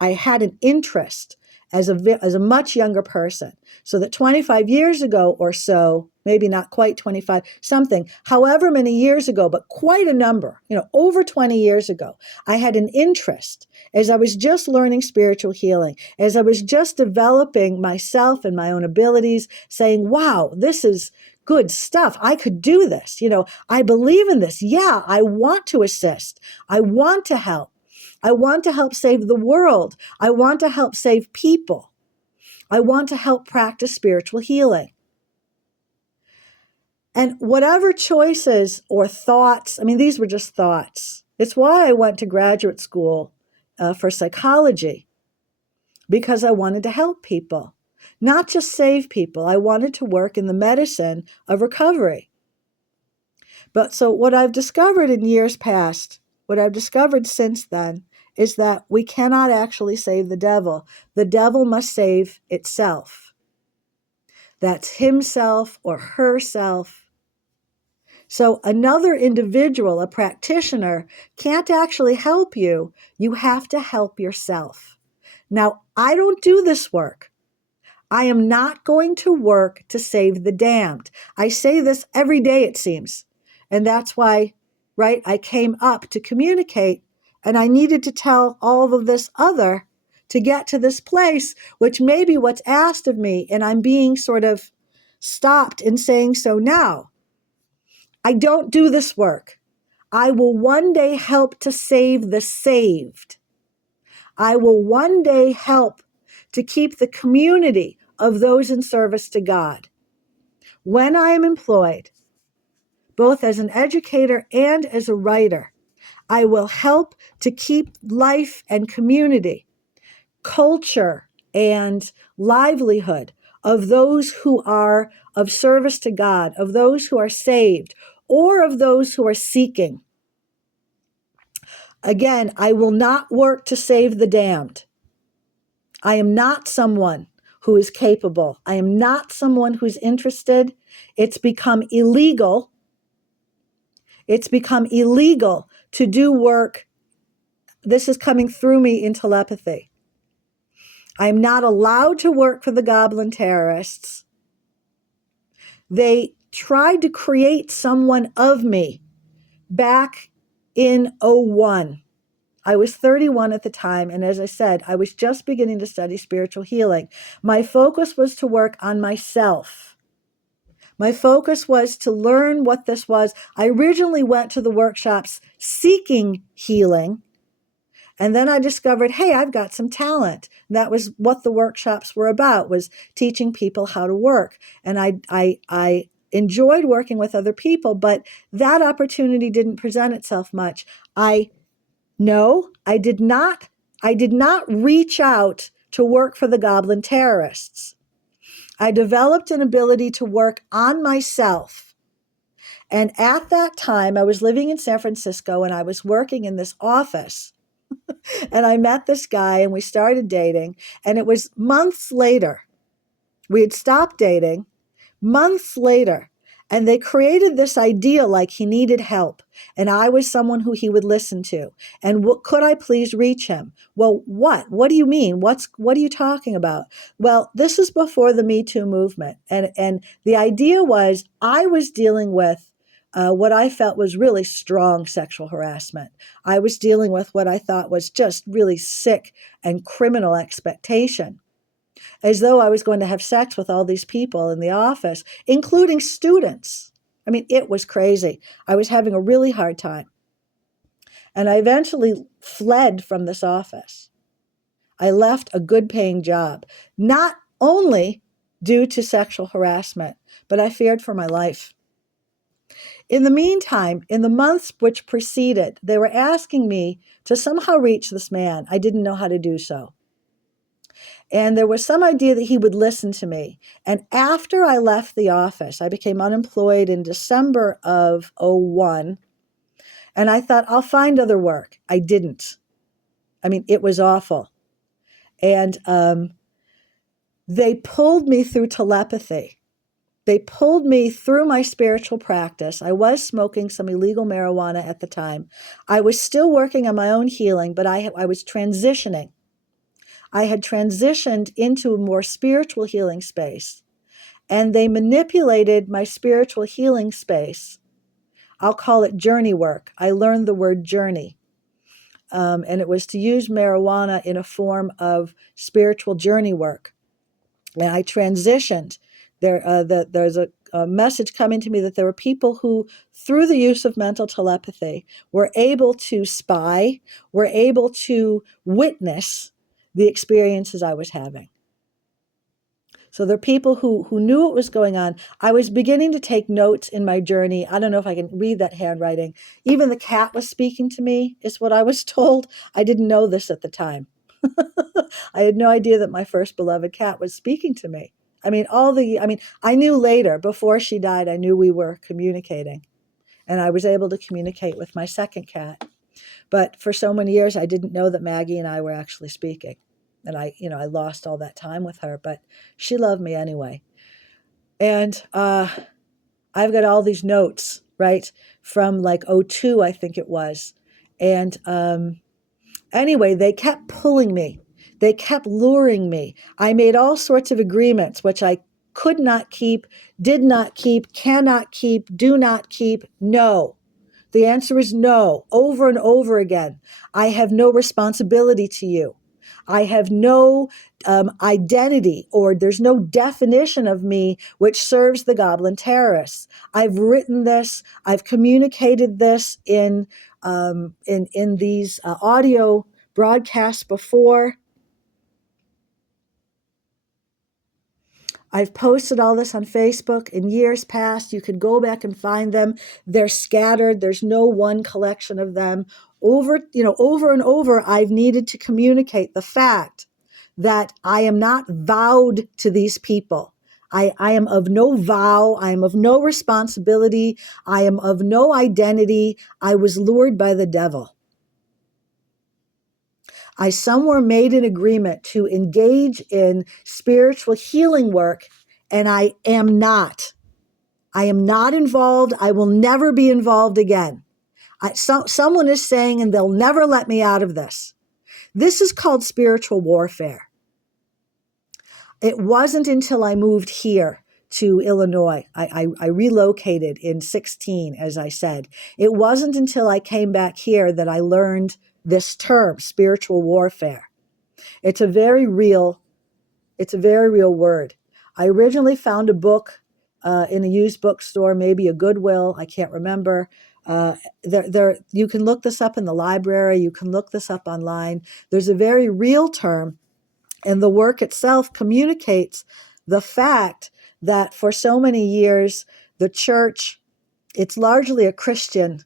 had an interest as a much younger person. So that 25 years ago or so, maybe not quite 25, something, however many years ago, but quite a number, over 20 years ago, I had an interest as I was just learning spiritual healing, as I was just developing myself and my own abilities, saying, wow, this is good stuff. I could do this. I believe in this. Yeah, I want to assist. I want to help. I want to help save the world. I want to help save people. I want to help practice spiritual healing. And whatever choices or thoughts, these were just thoughts. It's why I went to graduate school for psychology, because I wanted to help people, not just save people. I wanted to work in the medicine of recovery. But so what I've discovered in years past, what I've discovered since then, is that we cannot actually save the devil. The devil must save itself. That's himself or herself. So another individual, a practitioner, can't actually help you. You have to help yourself. Now, I don't do this work. I am not going to work to save the damned. I say this every day, it seems. And that's why, right, I came up to communicate, and I needed to tell all of this other to get to this place, which may be what's asked of me, and I'm being sort of stopped in saying so now. I don't do this work. I will one day help to save the saved. I will one day help to keep the community of those in service to God. When I am employed, both as an educator and as a writer, I will help to keep life and community, culture and livelihood of those who are of service to God, of those who are saved, or of those who are seeking. Again, I will not work to save the damned. I am not someone who is capable. I am not someone who's interested. It's become illegal. It's become illegal to do work. This is coming through me in telepathy. I'm not allowed to work for the goblin terrorists. They tried to create someone of me back in 2001. I was 31 at the time, and as I said, I was just beginning to study spiritual healing. My focus was to work on myself. My focus was to learn what this was. I originally went to the workshops seeking healing, and then I discovered, hey, I've got some talent. That was what the workshops were about, was teaching people how to work. And I enjoyed working with other people, but that opportunity didn't present itself much. No, I did not reach out to work for the goblin terrorists. I developed an ability to work on myself. And at that time, I was living in San Francisco and I was working in this office. And I met this guy and we started dating. And it was months later. We had stopped dating months later. And they created this idea like he needed help. And I was someone who he would listen to. And could I please reach him? Well, what? What do you mean? What are you talking about? Well, this is before the Me Too movement. And the idea was I was dealing with what I felt was really strong sexual harassment. I was dealing with what I thought was just really sick and criminal expectation, as though I was going to have sex with all these people in the office, including students. I mean, it was crazy. I was having a really hard time. And I eventually fled from this office. I left a good paying job, not only due to sexual harassment, but I feared for my life. In the meantime, in the months which preceded, they were asking me to somehow reach this man. I didn't know how to do so. And there was some idea that he would listen to me. And after I left the office, I became unemployed in December of '01. And I thought, I'll find other work. I didn't. I mean, it was awful. And they pulled me through telepathy. They pulled me through my spiritual practice. I was smoking some illegal marijuana at the time. I was still working on my own healing, but I was transitioning. I had transitioned into a more spiritual healing space, and they manipulated my spiritual healing space. I'll call it journey work. I learned the word journey, and it was to use marijuana in a form of spiritual journey work. And I transitioned. There's a message coming to me that there were people who, through the use of mental telepathy, were able to spy, were able to witness the experiences I was having. So there are people who knew what was going on. I was beginning to take notes in my journey. I don't know if I can read that handwriting. Even the cat was speaking to me, is what I was told. I didn't know this at the time. I had no idea that my first beloved cat was speaking to me. I knew later, before she died, I knew we were communicating. And I was able to communicate with my second cat. But for so many years, I didn't know that Maggie and I were actually speaking. And I lost all that time with her, but she loved me anyway. And I've got all these notes, right, from like '02, I think it was. And anyway, they kept pulling me. They kept luring me. I made all sorts of agreements, which I could not keep, did not keep, cannot keep, do not keep, no. The answer is no, over and over again. I have no responsibility to you. I have no identity, or there's no definition of me which serves the goblin terrorists. I've written this. I've communicated this in these audio broadcasts before. I've posted all this on Facebook in years past. You could go back and find them. They're scattered. There's no one collection of them. Over and over, I've needed to communicate the fact that I am not vowed to these people. I am of no vow. I am of no responsibility. I am of no identity. I was lured by the devil. I somewhere made an agreement to engage in spiritual healing work, and I am not. I am not involved. I will never be involved again. Someone is saying, and they'll never let me out of this. This is called spiritual warfare. It wasn't until I moved here to Illinois. I relocated in '16, as I said. It wasn't until I came back here that I learned this term, spiritual warfare. It's a very real word. I originally found a book in a used bookstore, maybe a Goodwill, I can't remember. You can look this up in the library. You can look this up online. There's a very real term, and the work itself communicates the fact that for so many years, the church, it's largely a Christian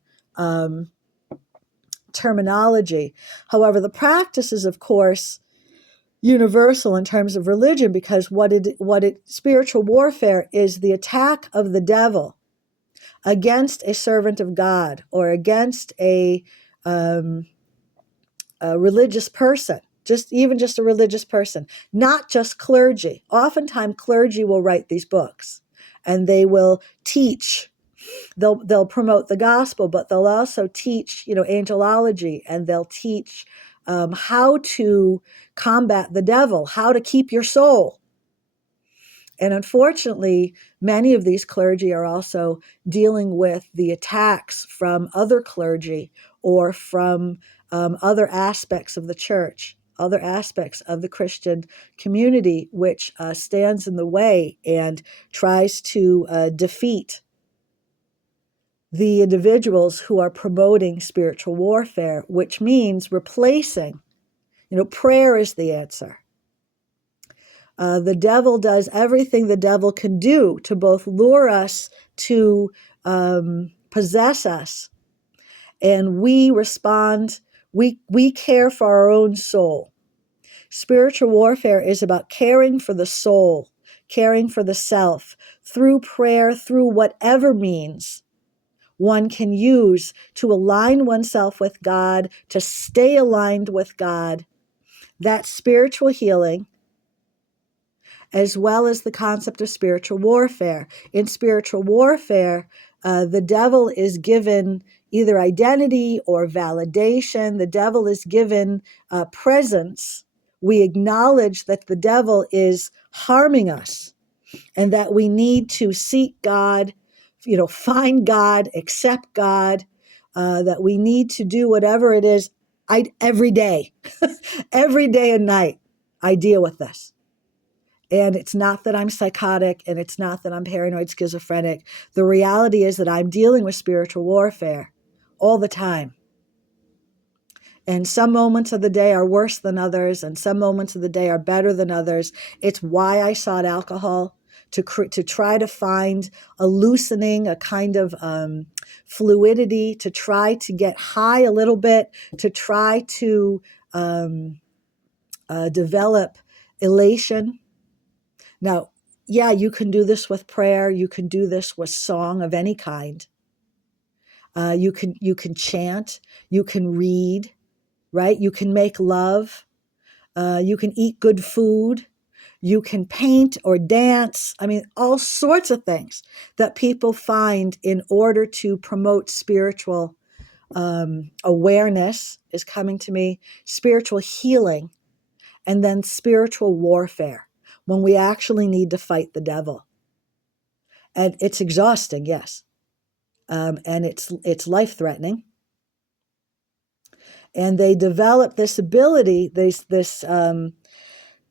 terminology. However, the practices, of course, universal in terms of religion, because spiritual warfare is the attack of the devil against a servant of God or against a religious person, just a religious person, not just clergy. Oftentimes clergy will write these books and they will teach. They'll promote the gospel, but they'll also teach, angelology, and they'll teach how to combat the devil, how to keep your soul. And unfortunately, many of these clergy are also dealing with the attacks from other clergy or from other aspects of the church, other aspects of the Christian community, which stands in the way and tries to defeat the individuals who are promoting spiritual warfare, which means replacing, prayer is the answer. The devil does everything the devil can do to both lure us to possess us, and we respond, we care for our own soul. Spiritual warfare is about caring for the soul, caring for the self, through prayer, through whatever means one can use to align oneself with God, to stay aligned with God. That's spiritual healing, as well as the concept of spiritual warfare. In spiritual warfare, the devil is given either identity or validation. The devil is given presence. We acknowledge that the devil is harming us and that we need to seek God, find God, accept God, that we need to do whatever it is. Every day, every day and night, I deal with this. And it's not that I'm psychotic, and it's not that I'm paranoid schizophrenic. The reality is that I'm dealing with spiritual warfare all the time. And some moments of the day are worse than others, and some moments of the day are better than others. It's why I sought alcohol, to try to find a loosening, a kind of fluidity, to try to get high a little bit, to try to develop elation. Now, yeah, you can do this with prayer. You can do this with song of any kind. You can chant. You can read, right? You can make love. You can eat good food. You can paint or dance. I mean, all sorts of things that people find in order to promote spiritual awareness is coming to me, spiritual healing, and then spiritual warfare, when we actually need to fight the devil. And it's exhausting, yes. And it's life-threatening. And they develop this ability, this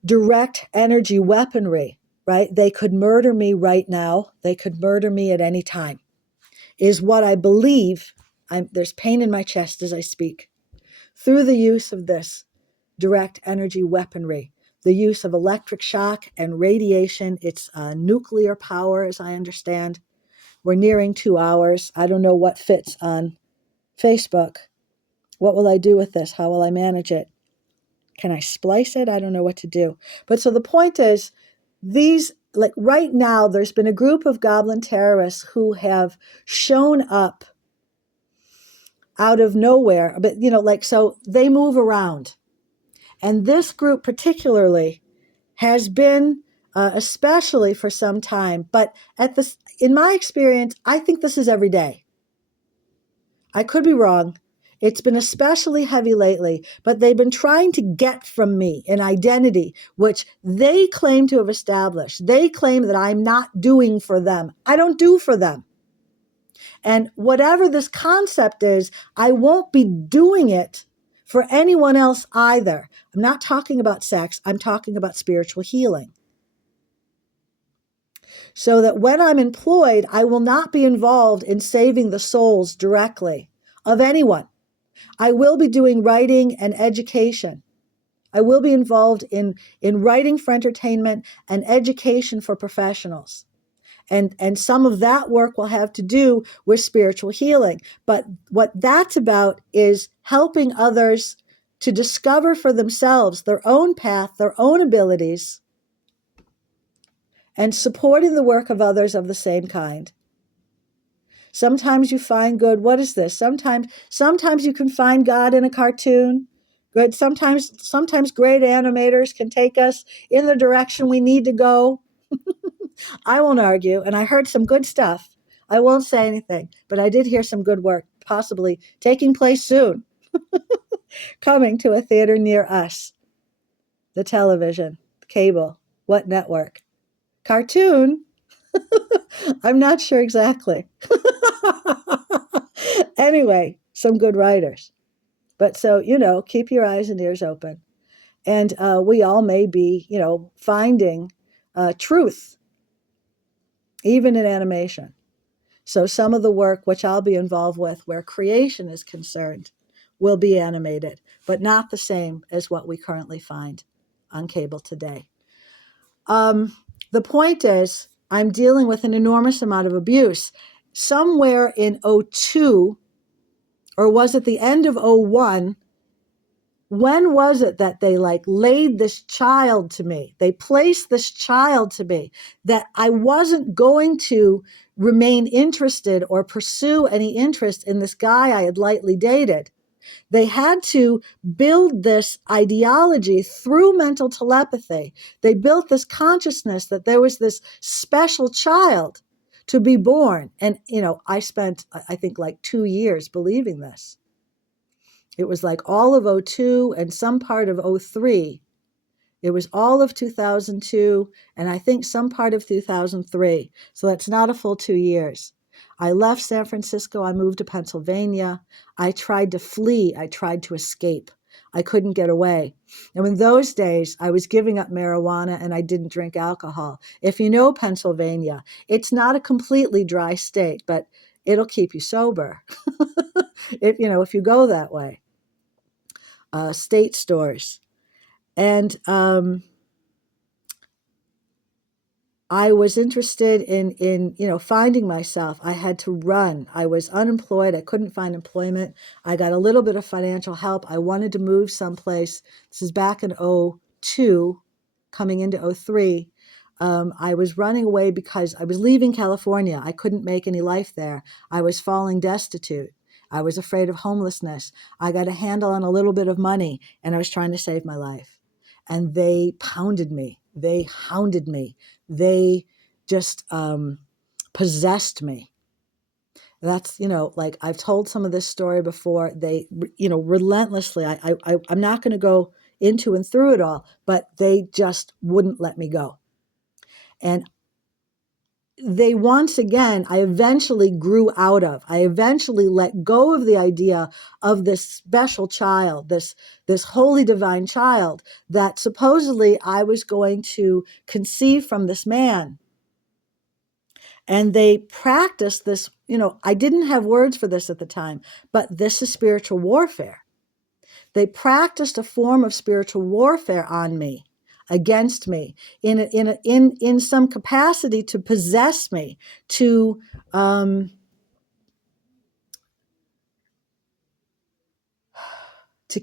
direct energy weaponry, right? They could murder me right now. They could murder me at any time, is what I believe. There's pain in my chest as I speak. Through the use of this direct energy weaponry, the use of electric shock and radiation, it's nuclear power, as I understand. We're nearing 2 hours. I don't know what fits on Facebook. What will I do with this? How will I manage it? Can I splice it? I don't know what to do. But so the point is, like right now, there's been a group of goblin terrorists who have shown up out of nowhere. But, so they move around. And this group particularly has been, especially for some time, but in my experience, I think this is every day. I could be wrong. It's been especially heavy lately, but they've been trying to get from me an identity which they claim to have established. They claim that I'm not doing for them. I don't do for them. And whatever this concept is, I won't be doing it for anyone else either. I'm not talking about sex. I'm talking about spiritual healing. So that when I'm employed, I will not be involved in saving the souls directly of anyone. I will be doing writing and education. I will be involved in writing for entertainment and education for professionals. And some of that work will have to do with spiritual healing. But what that's about is helping others to discover for themselves their own path, their own abilities, and supporting the work of others of the same kind. Sometimes you find good. What is this? Sometimes you can find God in a cartoon. Good. Sometimes great animators can take us in the direction we need to go. I won't argue, and I heard some good stuff. I won't say anything, but I did hear some good work, possibly taking place soon, coming to a theater near us. The television, cable, what network? Cartoon? I'm not sure exactly. Anyway, some good writers. But so, keep your eyes and ears open. And we all may be, finding truth, even in animation. So some of the work which I'll be involved with where creation is concerned will be animated, but not the same as what we currently find on cable today. The point is, I'm dealing with an enormous amount of abuse. Somewhere in '02, or was it the end of '01, when was it that they laid this child to me? They placed this child to me that I wasn't going to remain interested or pursue any interest in this guy I had lightly dated. They had to build this ideology through mental telepathy. They built this consciousness that there was this special child to be born. And, I spent, I think, 2 years believing this. It was all of '02 and some part of '03. It was all of 2002 and I think some part of 2003. So that's not a full 2 years. I left San Francisco. I moved to Pennsylvania. I tried to flee. I tried to escape. I couldn't get away. And in those days, I was giving up marijuana and I didn't drink alcohol. If you know Pennsylvania, it's not a completely dry state, but it'll keep you sober if you go that way. State stores. And I was interested in finding myself. I had to run. I was unemployed. I couldn't find employment. I got a little bit of financial help. I wanted to move someplace. This is back in '02, coming into '03. I was running away because I was leaving California. I couldn't make any life there. I was falling destitute. I was afraid of homelessness. I got a handle on a little bit of money, and I was trying to save my life. And they pounded me. They hounded me. They just possessed me. That's, I've told some of this story before. They, relentlessly, I'm not going to go into and through it all, but they just wouldn't let me go. And I eventually grew out of. I eventually let go of the idea of this special child, this holy divine child that supposedly I was going to conceive from this man. And they practiced this, I didn't have words for this at the time, but this is spiritual warfare. They practiced a form of spiritual warfare on me, against me, in some capacity to possess me, to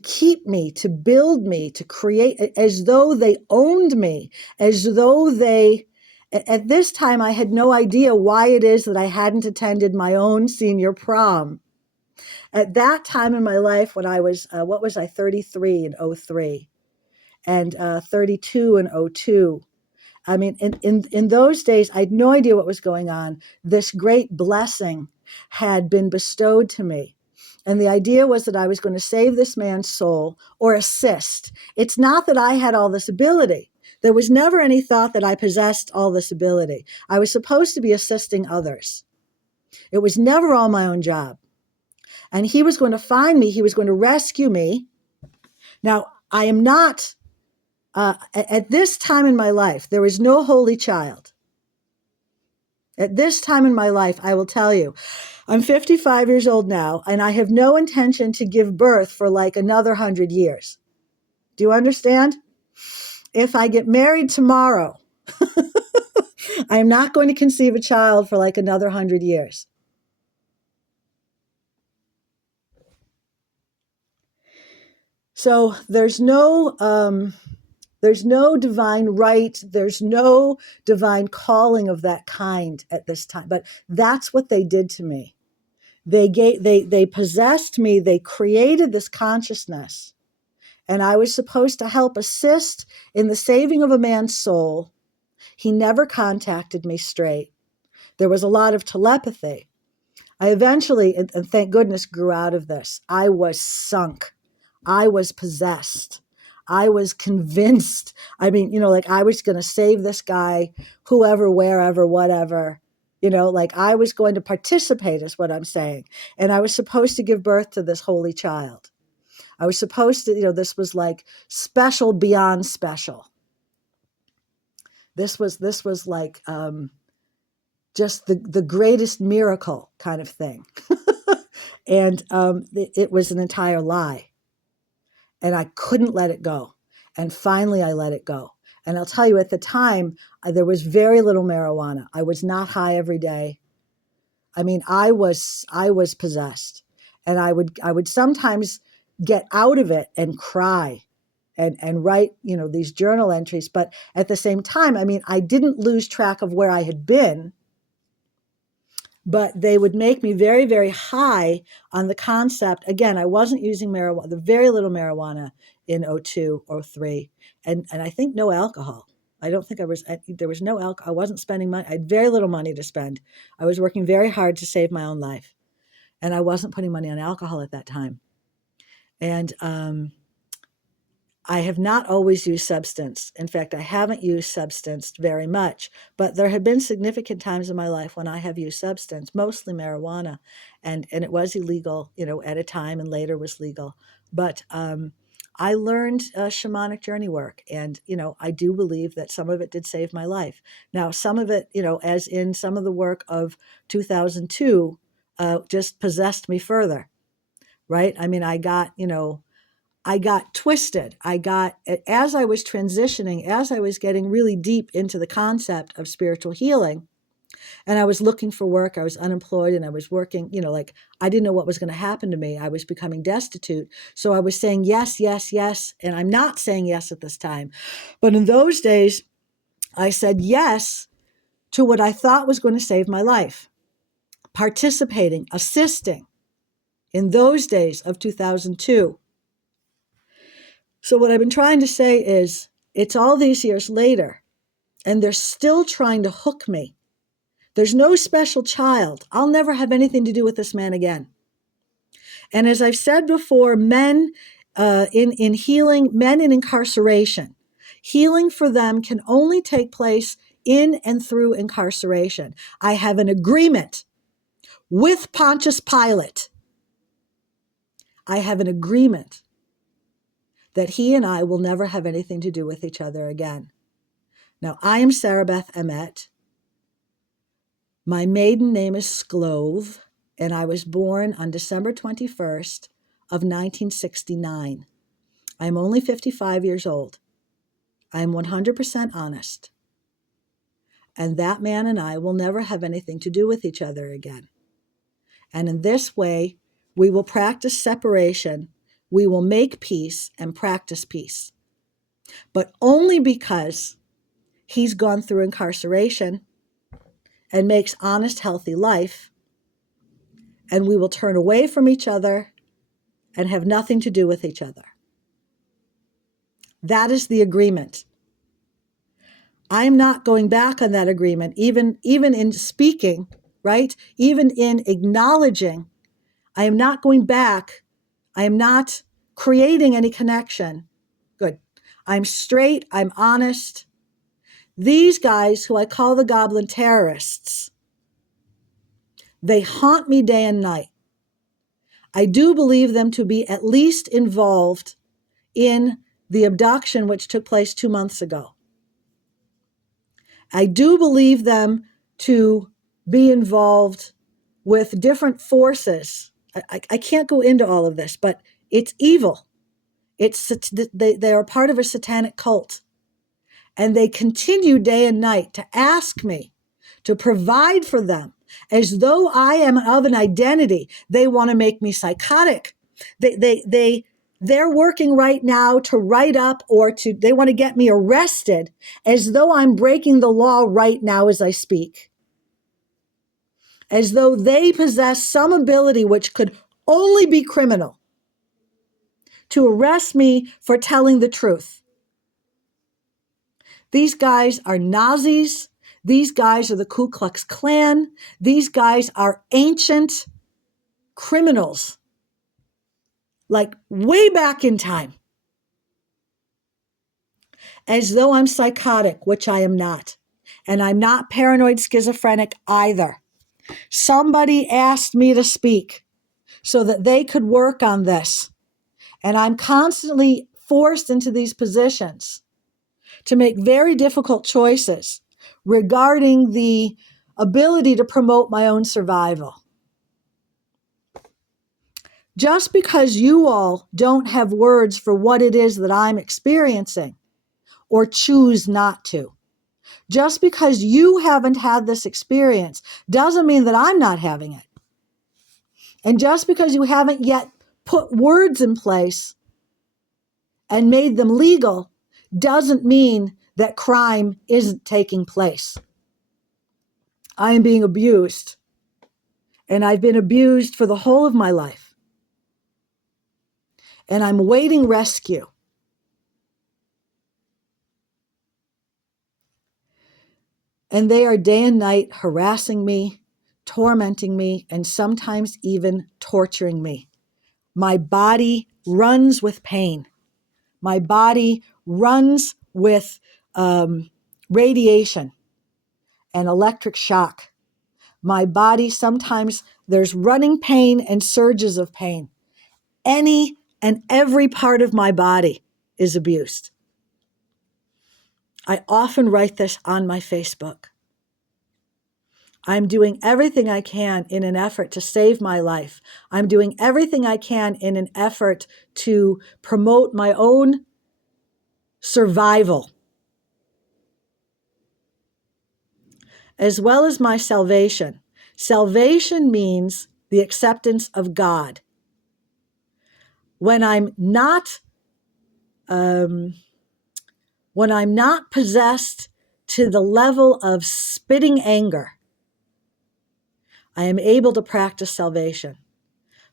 keep me, to build me, to create, as though they owned me, as though they. At this time, I had no idea why it is that I hadn't attended my own senior prom. At that time in my life, when I was, 33 in '03 and 32 in '02. I mean, in those days, I had no idea what was going on. This great blessing had been bestowed to me. And the idea was that I was going to save this man's soul or assist. It's not that I had all this ability. There was never any thought that I possessed all this ability. I was supposed to be assisting others. It was never all my own job. And he was going to find me. He was going to rescue me. Now, I am not, at this time in my life, there is no holy child. At this time in my life, I will tell you, I'm 55 years old now, and I have no intention to give birth for another 100 years. Do you understand? If I get married tomorrow, I am not going to conceive a child for another 100 years. So there's no divine right. There's no divine calling of that kind at this time. But that's what they did to me. They possessed me. They created this consciousness, and I was supposed to help assist in the saving of a man's soul. He never contacted me straight. There was a lot of telepathy. I eventually, and thank goodness, grew out of this. I was sunk. I was possessed. I was convinced. I mean, like I was going to save this guy, whoever, wherever, whatever. Like I was going to participate, is what I'm saying. And I was supposed to give birth to this holy child. I was supposed to, this was like special beyond special. This was like just the greatest miracle kind of thing. And it was an entire lie. And I couldn't let it go. And finally, I let it go. And I'll tell you, at the time, there was very little marijuana. I was not high every day. I mean, I was possessed. And I would sometimes get out of it and cry and write, these journal entries. But at the same time, I mean, I didn't lose track of where I had been. But they would make me very, very high on the concept. Again, I wasn't using marijuana, the very little marijuana in 02, 03, and I think no alcohol. I don't think there was no alcohol. I wasn't spending money. I had very little money to spend. I was working very hard to save my own life. And I wasn't putting money on alcohol at that time. And I have not always used substance. In fact, I haven't used substance very much, but there have been significant times in my life when I have used substance, mostly marijuana, and it was illegal, at a time, and later was legal. But I learned shamanic journey work, and, I do believe that some of it did save my life. Now, some of it, as in some of the work of 2002, just possessed me further, right? I mean, I got twisted. As I was transitioning, as I was getting really deep into the concept of spiritual healing, and I was looking for work, I was unemployed, and I was working, like I didn't know what was going to happen to me. I was becoming destitute. So I was saying yes, yes, yes. And I'm not saying yes at this time. But in those days, I said yes to what I thought was going to save my life. Participating, assisting in those days of 2002. So what I've been trying to say is, it's all these years later, and they're still trying to hook me. There's no special child. I'll never have anything to do with this man again. And as I've said before, men in healing, men in incarceration, healing for them can only take place in and through incarceration. I have an agreement with Pontius Pilate. I have an agreement that he and I will never have anything to do with each other again. Now, I am Sarabeth Emmet. My maiden name is Sklove, and I was born on December 21st of 1969. I am only 55 years old. I am 100% honest. And that man and I will never have anything to do with each other again. And in this way, we will practice separation. We will make peace and practice peace. But only because he's gone through incarceration and makes honest, healthy life, and we will turn away from each other and have nothing to do with each other. That is the agreement. I'm not going back on that agreement, even in speaking, right? Even in acknowledging, I am not going back. I am not creating any connection. Good. I'm straight. I'm honest. These guys, who I call the goblin terrorists, they haunt me day and night. I do believe them to be at least involved in the abduction which took place 2 months ago. I do believe them to be involved with different forces. I can't go into all of this, but it's evil. They are part of a satanic cult. And they continue day and night to ask me to provide for them as though I am of an identity. They want to make me psychotic. They They're working right now to write up they want to get me arrested as though I'm breaking the law right now as I speak. As though they possess some ability which could only be criminal to arrest me for telling the truth. These guys are Nazis. These guys are the Ku Klux Klan. These guys are ancient criminals, like way back in time. As though I'm psychotic, which I am not. And I'm not paranoid schizophrenic either. Somebody asked me to speak so that they could work on this. And I'm constantly forced into these positions to make very difficult choices regarding the ability to promote my own survival. Just because you all don't have words for what it is that I'm experiencing or choose not to, just because you haven't had this experience doesn't mean that I'm not having it. And just because you haven't yet put words in place and made them legal doesn't mean that crime isn't taking place. I am being abused, and I've been abused for the whole of my life. And I'm awaiting rescue. And they are day and night harassing me, tormenting me, and sometimes even torturing me. My body runs with pain. My body runs with radiation and electric shock. My body, sometimes there's running pain and surges of pain. Any and every part of my body is abused. I often write this on my Facebook. I'm doing everything I can in an effort to save my life. I'm doing everything I can in an effort to promote my own survival, as well as my salvation. Salvation means the acceptance of God. When I'm not possessed to the level of spitting anger, I am able to practice salvation.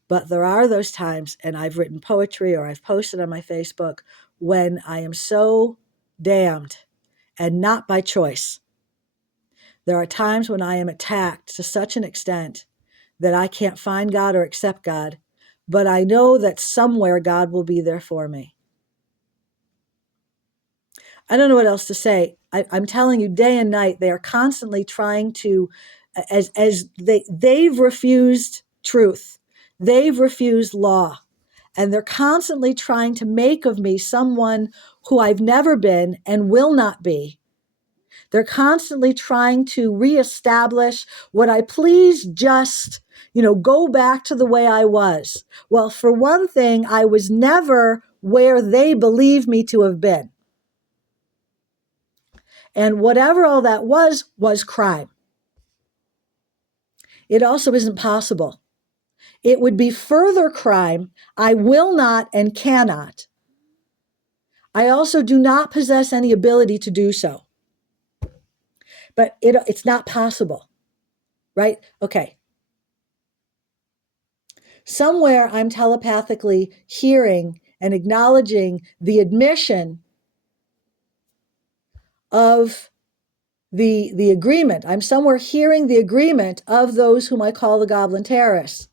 But there are those times, and I've written poetry or I've posted on my Facebook, when I am so damned, and not by choice. There are times when I am attacked to such an extent that I can't find God or accept God, but I know that somewhere God will be there for me. I don't know what else to say. I'm telling you, day and night, they are constantly trying to, as they've refused truth. They've refused law. And they're constantly trying to make of me someone who I've never been and will not be. They're constantly trying to reestablish what I please just, go back to the way I was. Well, for one thing, I was never where they believe me to have been. And whatever all that was crime. It also isn't possible. It would be further crime. I will not and cannot. I also do not possess any ability to do so. But it's not possible, right? Okay. Somewhere I'm telepathically hearing and acknowledging the admission of the agreement. I'm somewhere hearing the agreement of those whom I call the goblin terrorists,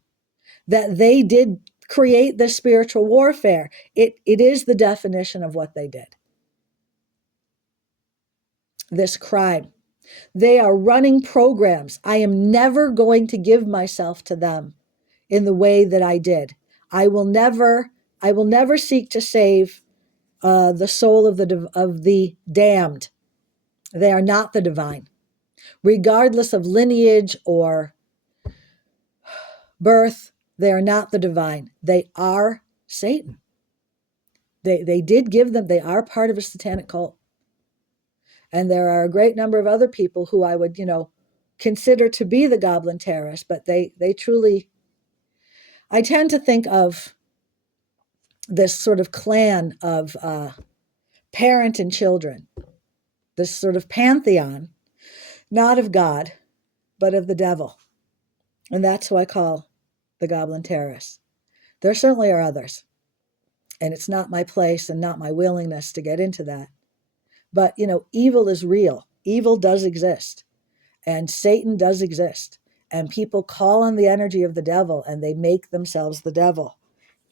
that they did create this spiritual warfare. It is the definition of what they did. This crime. They are running programs. I am never going to give myself to them in the way that I did. I will never seek to save the soul of the damned. They are not the divine, regardless of lineage or birth. They are not the divine. They are Satan. They did give them. They are part of a satanic cult, and there are a great number of other people who I would, consider to be the goblin terrorists, but they truly. I tend to think of this sort of clan of parent and children, this sort of pantheon, not of God, but of the devil. And that's who I call the goblin terrorists. There certainly are others, and it's not my place and not my willingness to get into that. But, evil is real. Evil does exist, and Satan does exist. And people call on the energy of the devil, and they make themselves the devil.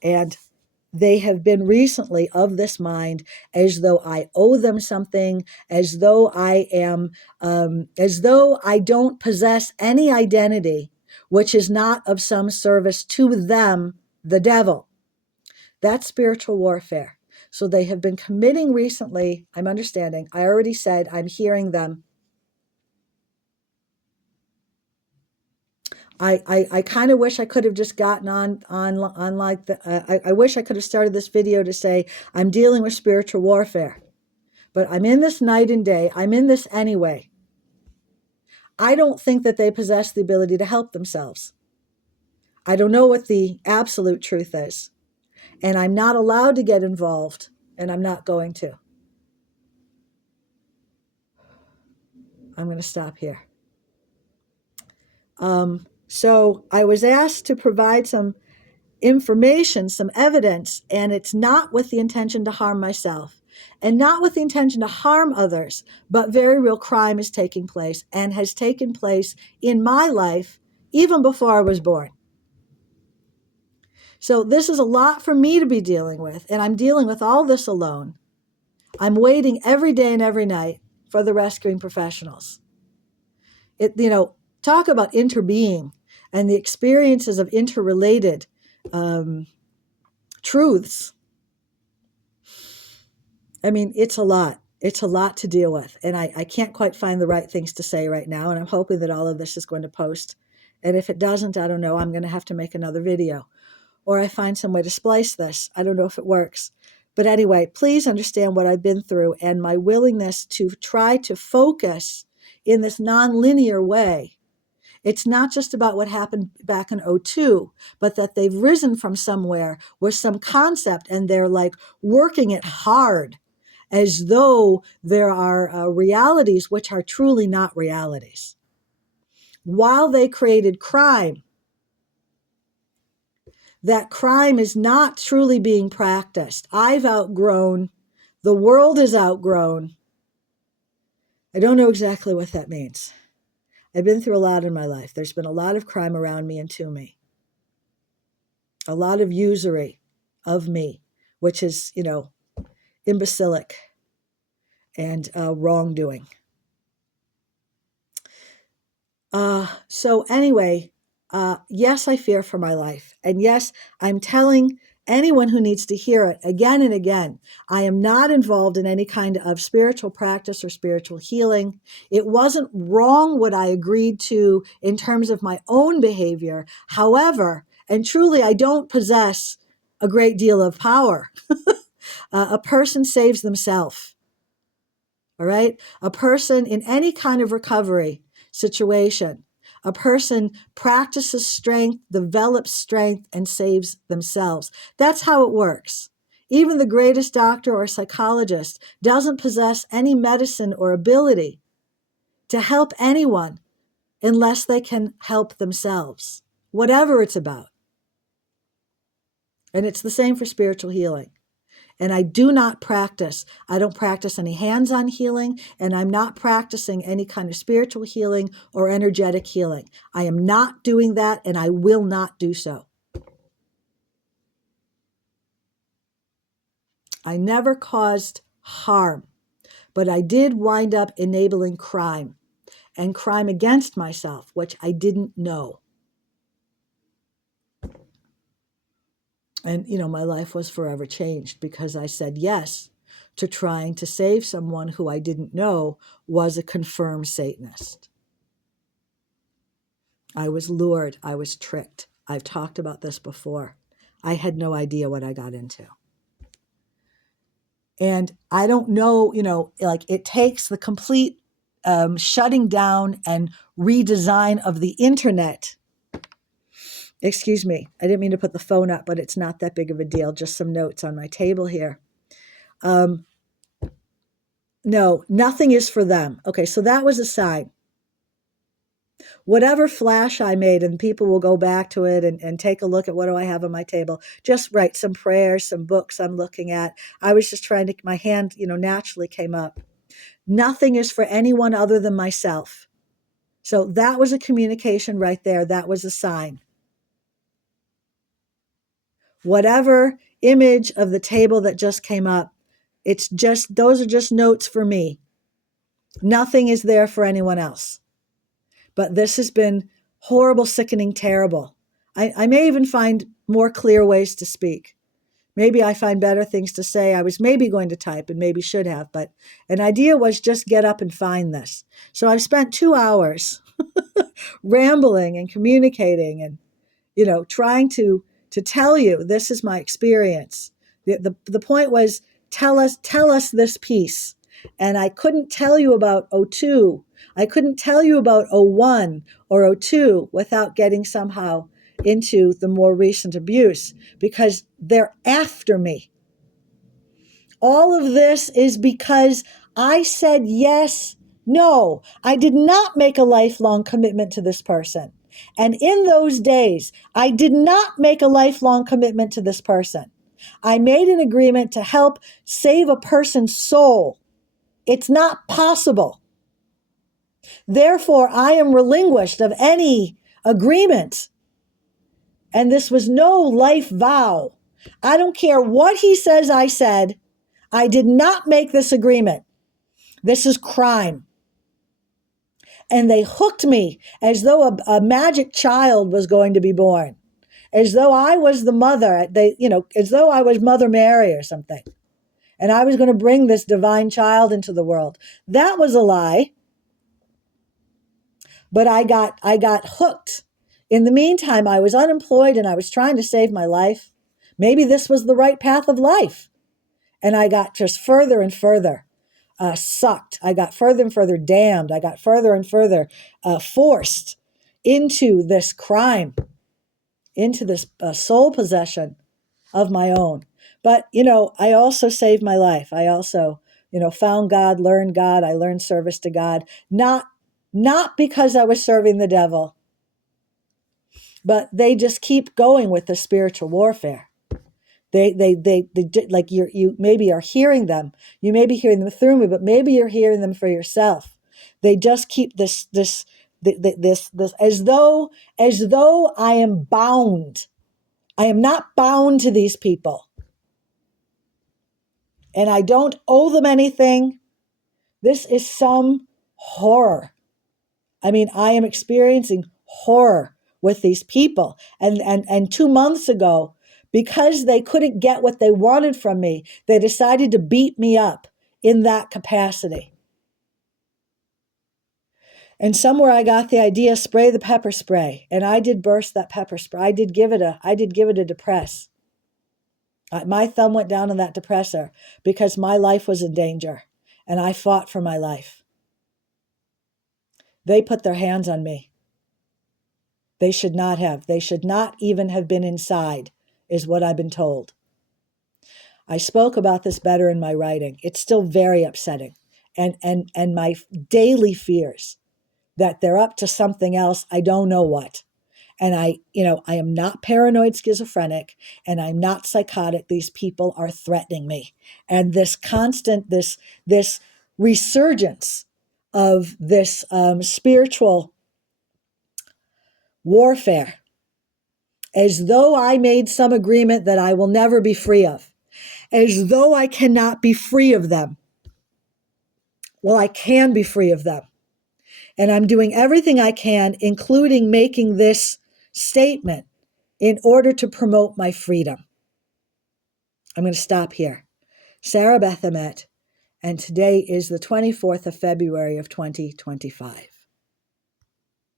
And they have been recently of this mind as though I owe them something, as though as though I don't possess any identity which is not of some service to them, the devil. That's spiritual warfare. So they have been committing recently, I'm understanding, I already said, I'm hearing them. I kind of wish I could have just gotten on like I wish I could have started this video to say I'm dealing with spiritual warfare, but I'm in this night and day. I'm in this anyway. I don't think that they possess the ability to help themselves. I don't know what the absolute truth is, and I'm not allowed to get involved, and I'm not going to. I'm going to stop here. So I was asked to provide some information, some evidence, and it's not with the intention to harm myself and not with the intention to harm others, but very real crime is taking place and has taken place in my life even before I was born. So this is a lot for me to be dealing with, and I'm dealing with all this alone. I'm waiting every day and every night for the rescuing professionals. Talk about interbeing and the experiences of interrelated truths. I mean, it's a lot. It's a lot to deal with. And I can't quite find the right things to say right now. And I'm hoping that all of this is going to post. And if it doesn't, I don't know. I'm going to have to make another video. Or I find some way to splice this. I don't know if it works. But anyway, please understand what I've been through and my willingness to try to focus in this nonlinear way. It's not just about what happened back in 2002, but that they've risen from somewhere with some concept and they're like working it hard as though there are realities which are truly not realities. While they created crime, that crime is not truly being practiced. I've outgrown, the world is outgrown. I don't know exactly what that means. I've been through a lot in my life. There's been a lot of crime around me and to me. A lot of usury of me, which is, imbecilic and wrongdoing. So anyway, yes, I fear for my life. And yes, I'm telling anyone who needs to hear it again and again, I am not involved in any kind of spiritual practice or spiritual healing. It wasn't wrong what I agreed to in terms of my own behavior. However, and truly, I don't possess a great deal of power. A person saves themselves. All right? A person in any kind of recovery situation, a person practices strength, develops strength, and saves themselves. That's how it works. Even the greatest doctor or psychologist doesn't possess any medicine or ability to help anyone unless they can help themselves, whatever it's about. And it's the same for spiritual healing. And I don't practice any hands-on healing, and I'm not practicing any kind of spiritual healing or energetic healing. I am not doing that, and I will not do so. I never caused harm, but I did wind up enabling crime, and crime against myself, which I didn't know. And, my life was forever changed because I said yes to trying to save someone who I didn't know was a confirmed Satanist. I was lured. I was tricked. I've talked about this before. I had no idea what I got into. And I don't know, it takes the complete shutting down and redesign of the internet Excuse me, I didn't mean to put the phone up, but it's not that big of a deal. Just some notes on my table here. No, nothing is for them. Okay, so that was a sign. Whatever flash I made, and people will go back to it and take a look at what do I have on my table. Just write some prayers, some books I'm looking at. I was just trying to, my hand, naturally came up. Nothing is for anyone other than myself. So that was a communication right there. That was a sign. Whatever image of the table that just came up, those are just notes for me. Nothing is there for anyone else. But this has been horrible, sickening, terrible. I may even find more clear ways to speak. Maybe I find better things to say. I was maybe going to type and maybe should have, but an idea was just get up and find this. So I've spent 2 hours rambling and communicating and, trying to tell you this is my experience. The point was tell us this piece. And I couldn't tell you about '02. I couldn't tell you about '01 or '02 without getting somehow into the more recent abuse, because they're after me. All of this is because I said yes. No, I did not make a lifelong commitment to this person. And in those days, I did not make a lifelong commitment to this person. I made an agreement to help save a person's soul. It's not possible. Therefore, I am relinquished of any agreement. And this was no life vow. I don't care what he says I said. I did not make this agreement. This is crime. And they hooked me as though a magic child was going to be born, as though I was the mother, as though I was Mother Mary or something. And I was going to bring this divine child into the world. That was a lie. But I got hooked. In the meantime, I was unemployed and I was trying to save my life. Maybe this was the right path of life. And I got just further and further sucked. I got further and further damned. I got further and further forced into this crime, into this soul possession of my own. But, I also saved my life. I also, found God, learned God. I learned service to God, not because I was serving the devil, but they just keep going with the spiritual warfare. They like you maybe are hearing them. You may be hearing them through me, but maybe you're hearing them for yourself. They just keep this as though I am bound. I am not bound to these people. And I don't owe them anything. This is some horror. I mean, I am experiencing horror with these people. And 2 months ago, because they couldn't get what they wanted from me, they decided to beat me up in that capacity. And somewhere I got the idea, spray the pepper spray. And I did burst that pepper spray. I did give it a depress. My thumb went down on that depressor because my life was in danger. And I fought for my life. They put their hands on me. They should not have. They should not even have been inside, is what I've been told. I spoke about this better in my writing. It's still very upsetting. And my daily fears that they're up to something else, I don't know what. And I am not paranoid schizophrenic and I'm not psychotic. These people are threatening me. And this constant, this resurgence of this spiritual warfare, as though I made some agreement that I will never be free of, as though I cannot be free of them. Well, I can be free of them. And I'm doing everything I can, including making this statement, in order to promote my freedom. I'm going to stop here. Sarabeth, and today is the 24th of February of 2025.